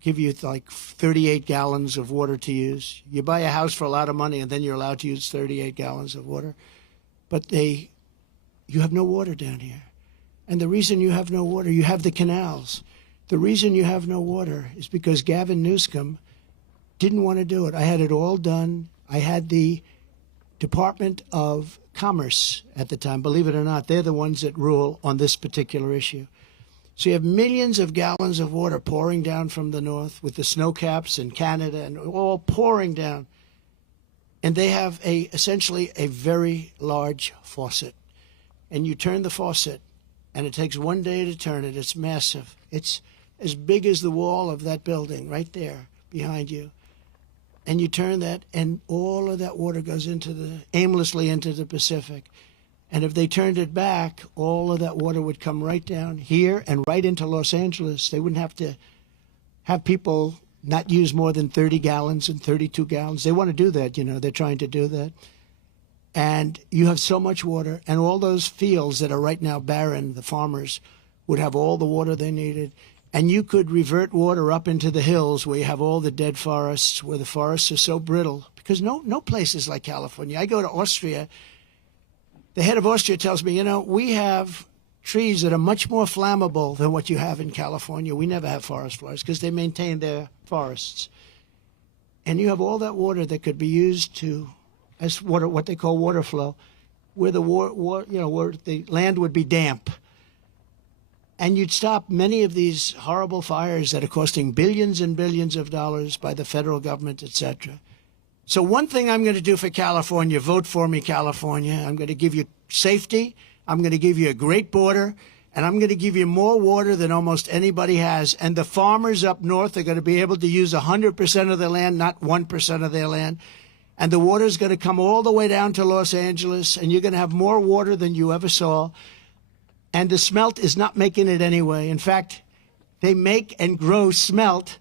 give you like 38 gallons of water to use. You buy a house for a lot of money, and then you're allowed to use 38 gallons of water. But you have no water down here. And the reason you have no water, you have the canals. The reason you have no water is because Gavin Newsom didn't want to do it. I had it all done. I had the Department of Commerce at the time. Believe it or not, they're the ones that rule on this particular issue. So you have millions of gallons of water pouring down from the north with the snow caps in Canada and all pouring down. And they have essentially a very large faucet. And you turn the faucet, and it takes one day to turn it. It's massive. It's as big as the wall of that building right there behind you. And you turn that, and all of that water goes aimlessly into the Pacific. And if they turned it back, all of that water would come right down here and right into Los Angeles. They wouldn't have to have people not use more than 30 gallons and 32 gallons. They want to do that, they're trying to do that. And you have so much water, and all those fields that are right now barren, the farmers would have all the water they needed. And you could revert water up into the hills where you have all the dead forests, where the forests are so brittle. Because no place is like California. I go to Austria. The head of Austria tells me, we have trees that are much more flammable than what you have in California. We never have forest fires because they maintain their forests. And you have all that water that could be used as water, what they call water flow, where where the land would be damp. And you'd stop many of these horrible fires that are costing billions and billions of dollars by the federal government, etc. So one thing I'm going to do for California, vote for me, California. I'm going to give you safety. I'm going to give you a great border. And I'm going to give you more water than almost anybody has. And the farmers up north are going to be able to use 100% of their land, not 1% of their land. And the water is going to come all the way down to Los Angeles. And you're going to have more water than you ever saw. And the smelt is not making it anyway. In fact, they make and grow smelt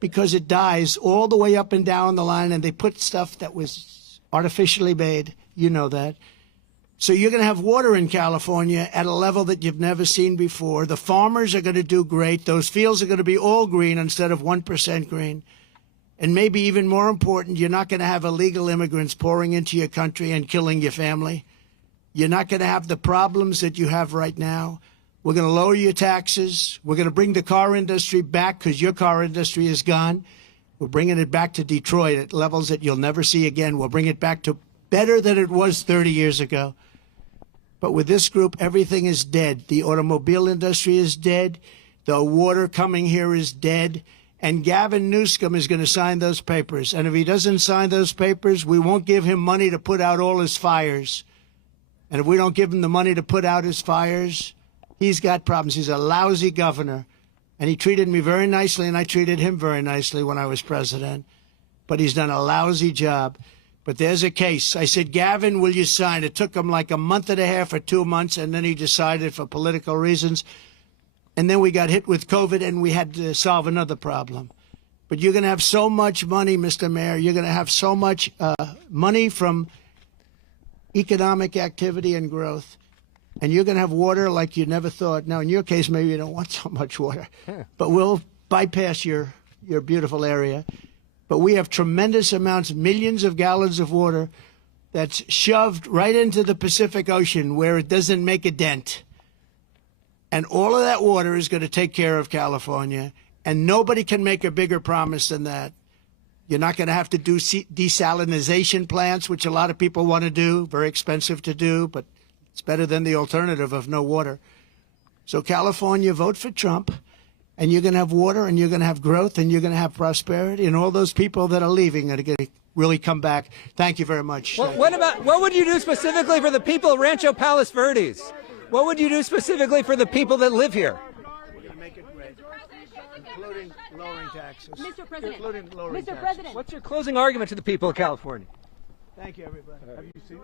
because it dies all the way up and down the line, and they put stuff that was artificially made. You know that. So you're going to have water in California at a level that you've never seen before. The farmers are going to do great. Those fields are going to be all green instead of 1% green. And maybe even more important, you're not going to have illegal immigrants pouring into your country and killing your family. You're not going to have the problems that you have right now. We're going to lower your taxes. We're going to bring the car industry back because your car industry is gone. We're bringing it back to Detroit at levels that you'll never see again. We'll bring it back to better than it was 30 years ago. But with this group, everything is dead. The automobile industry is dead. The water coming here is dead. And Gavin Newsom is going to sign those papers. And if he doesn't sign those papers, we won't give him money to put out all his fires. And if we don't give him the money to put out his fires, he's got problems. He's a lousy governor. And he treated me very nicely, and I treated him very nicely when I was president. But he's done a lousy job. But there's a case. I said, Gavin, will you sign? It took him like a month and a half or 2 months, and then he decided for political reasons. And then we got hit with COVID, and we had to solve another problem. But you're going to have so much money, Mr. Mayor. You're going to have so much money from economic activity and growth. And you're going to have water like you never thought. Now, in your case, maybe you don't want so much water. But we'll bypass your beautiful area. But we have tremendous amounts, millions of gallons of water that's shoved right into the Pacific Ocean where it doesn't make a dent. And all of that water is going to take care of California. And nobody can make a bigger promise than that. You're not going to have to do desalination plants, which a lot of people want to do. Very expensive to do, but it's better than the alternative of no water. So California, vote for Trump, and you're going to have water, and you're going to have growth, and you're going to have prosperity, and all those people that are leaving are going to really come back. Thank you very much. What would you do specifically for the people of Rancho Palos Verdes? What would you do specifically for the people that live here? We're going to make it great, including lowering taxes. Mr. President. Including lowering Mr. taxes. President. What's your closing argument to the people of California? Thank you, everybody. Have you seen